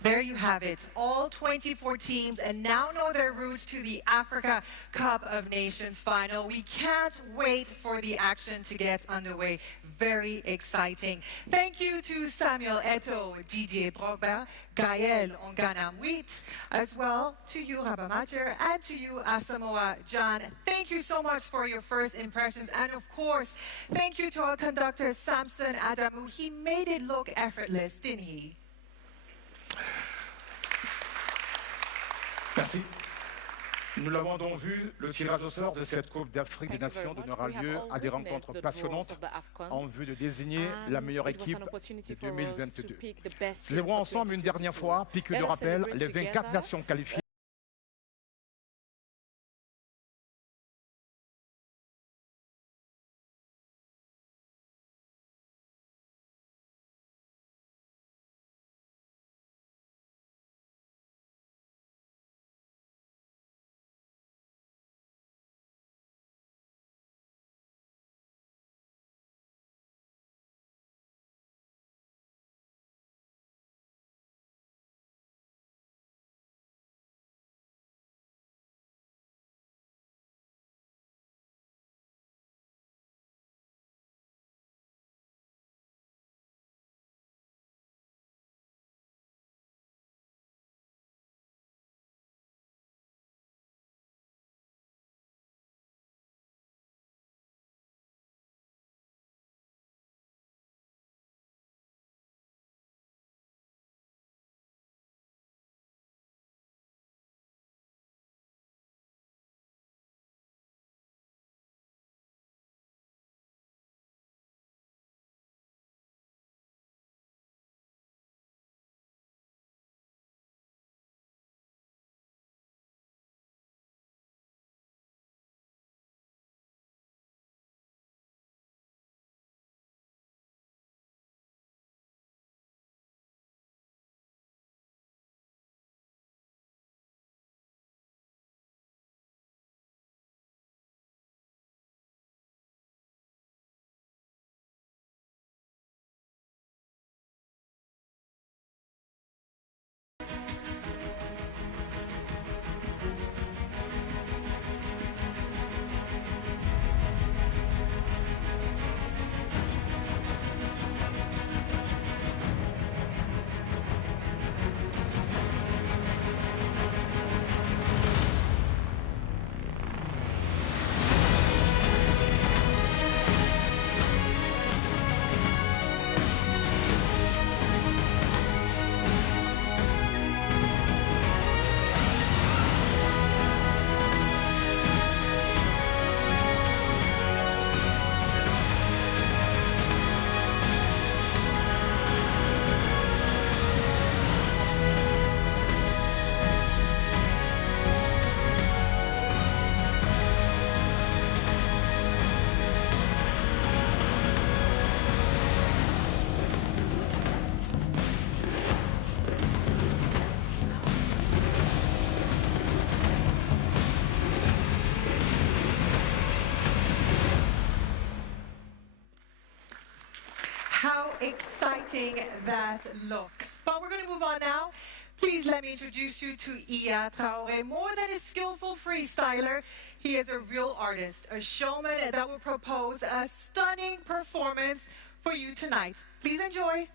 There you have it. All 24 teams and now know their route to the Africa Cup of Nations final. We can't wait for the action to get underway. Very exciting. Thank you to Samuel Eto'o, Didier Drogba, Gaël Onganamwit, as well to you, Rabamacher, and to you, Asamoah John. Thank you so much for your first impressions. And of course, thank you to our conductor, Samson Adamu. He made it look effortless, didn't he? Merci. Nous l'avons donc vu, le tirage au sort de cette Coupe d'Afrique des Nations donnera lieu à des rencontres passionnantes en vue de désigner la meilleure équipe de 2022. Célébrons ensemble une dernière fois, piqûre de rappel, les 24 nations qualifiées. Exciting that looks. But we're going to move on now. Please let me introduce you to Iya Traoré. More than a skillful freestyler, he is a real artist, a showman that will propose a stunning performance for you tonight. Please enjoy.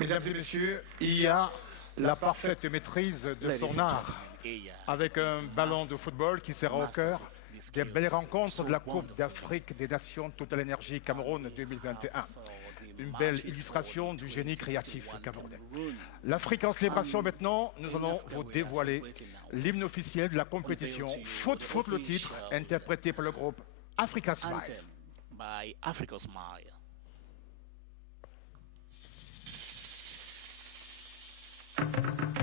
Mesdames et messieurs, il y a la parfaite maîtrise de son art, avec un ballon de football qui sera au cœur des belles rencontres de la Coupe d'Afrique des Nations TotalEnergies Cameroun 2021. Une belle illustration du génie créatif camerounais. L'Afrique en célébration maintenant, nous allons vous dévoiler l'hymne officiel de la compétition. Foot Foot le titre, interprété par le groupe Africa Smile. By Africa Smile. Africa,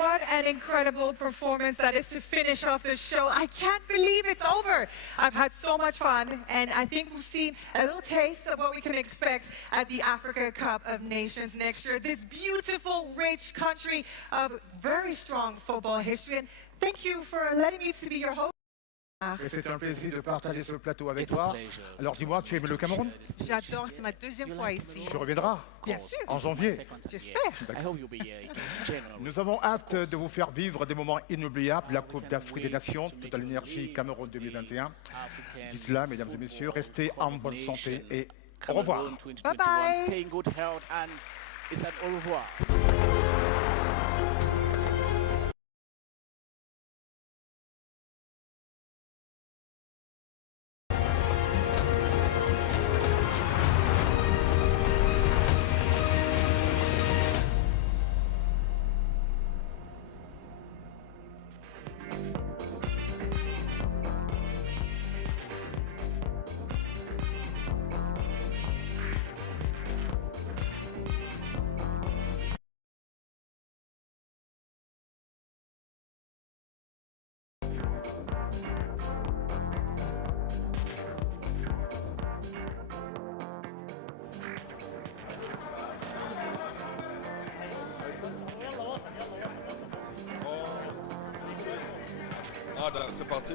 what an incredible performance that is to finish off the show. I can't believe it's over. I've had so much fun, and I think we've seen a little taste of what we can expect at the Africa Cup of Nations next year. This beautiful, rich country of very strong football history. And thank you for letting me to be your host. C'est un plaisir de partager ce plateau avec toi. Alors dis-moi, tu aimes le Cameroun? J'adore, c'est ma deuxième fois ici. Tu reviendras? Bien sûr. En janvier? J'espère. Nous avons hâte de vous faire vivre des moments inoubliables, la Coupe d'Afrique des Nations, TotalEnergies Cameroun 2021. D'ici là, mesdames et messieurs, restez en bonne santé et au revoir. Bye bye. Stay in good health and it's an au revoir. Ah, c'est parti.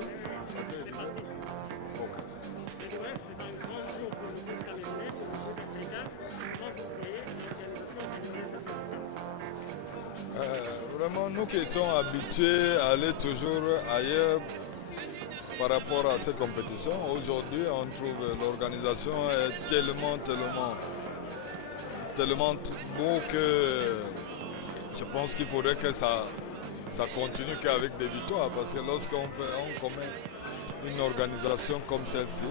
Vraiment, nous qui étions habitués à aller toujours ailleurs par rapport à cette compétition, aujourd'hui, on trouve l'organisation est tellement beau que je pense qu'il faudrait que ça continue qu'avec des victoires, parce que lorsqu'on commet une organisation comme celle-ci,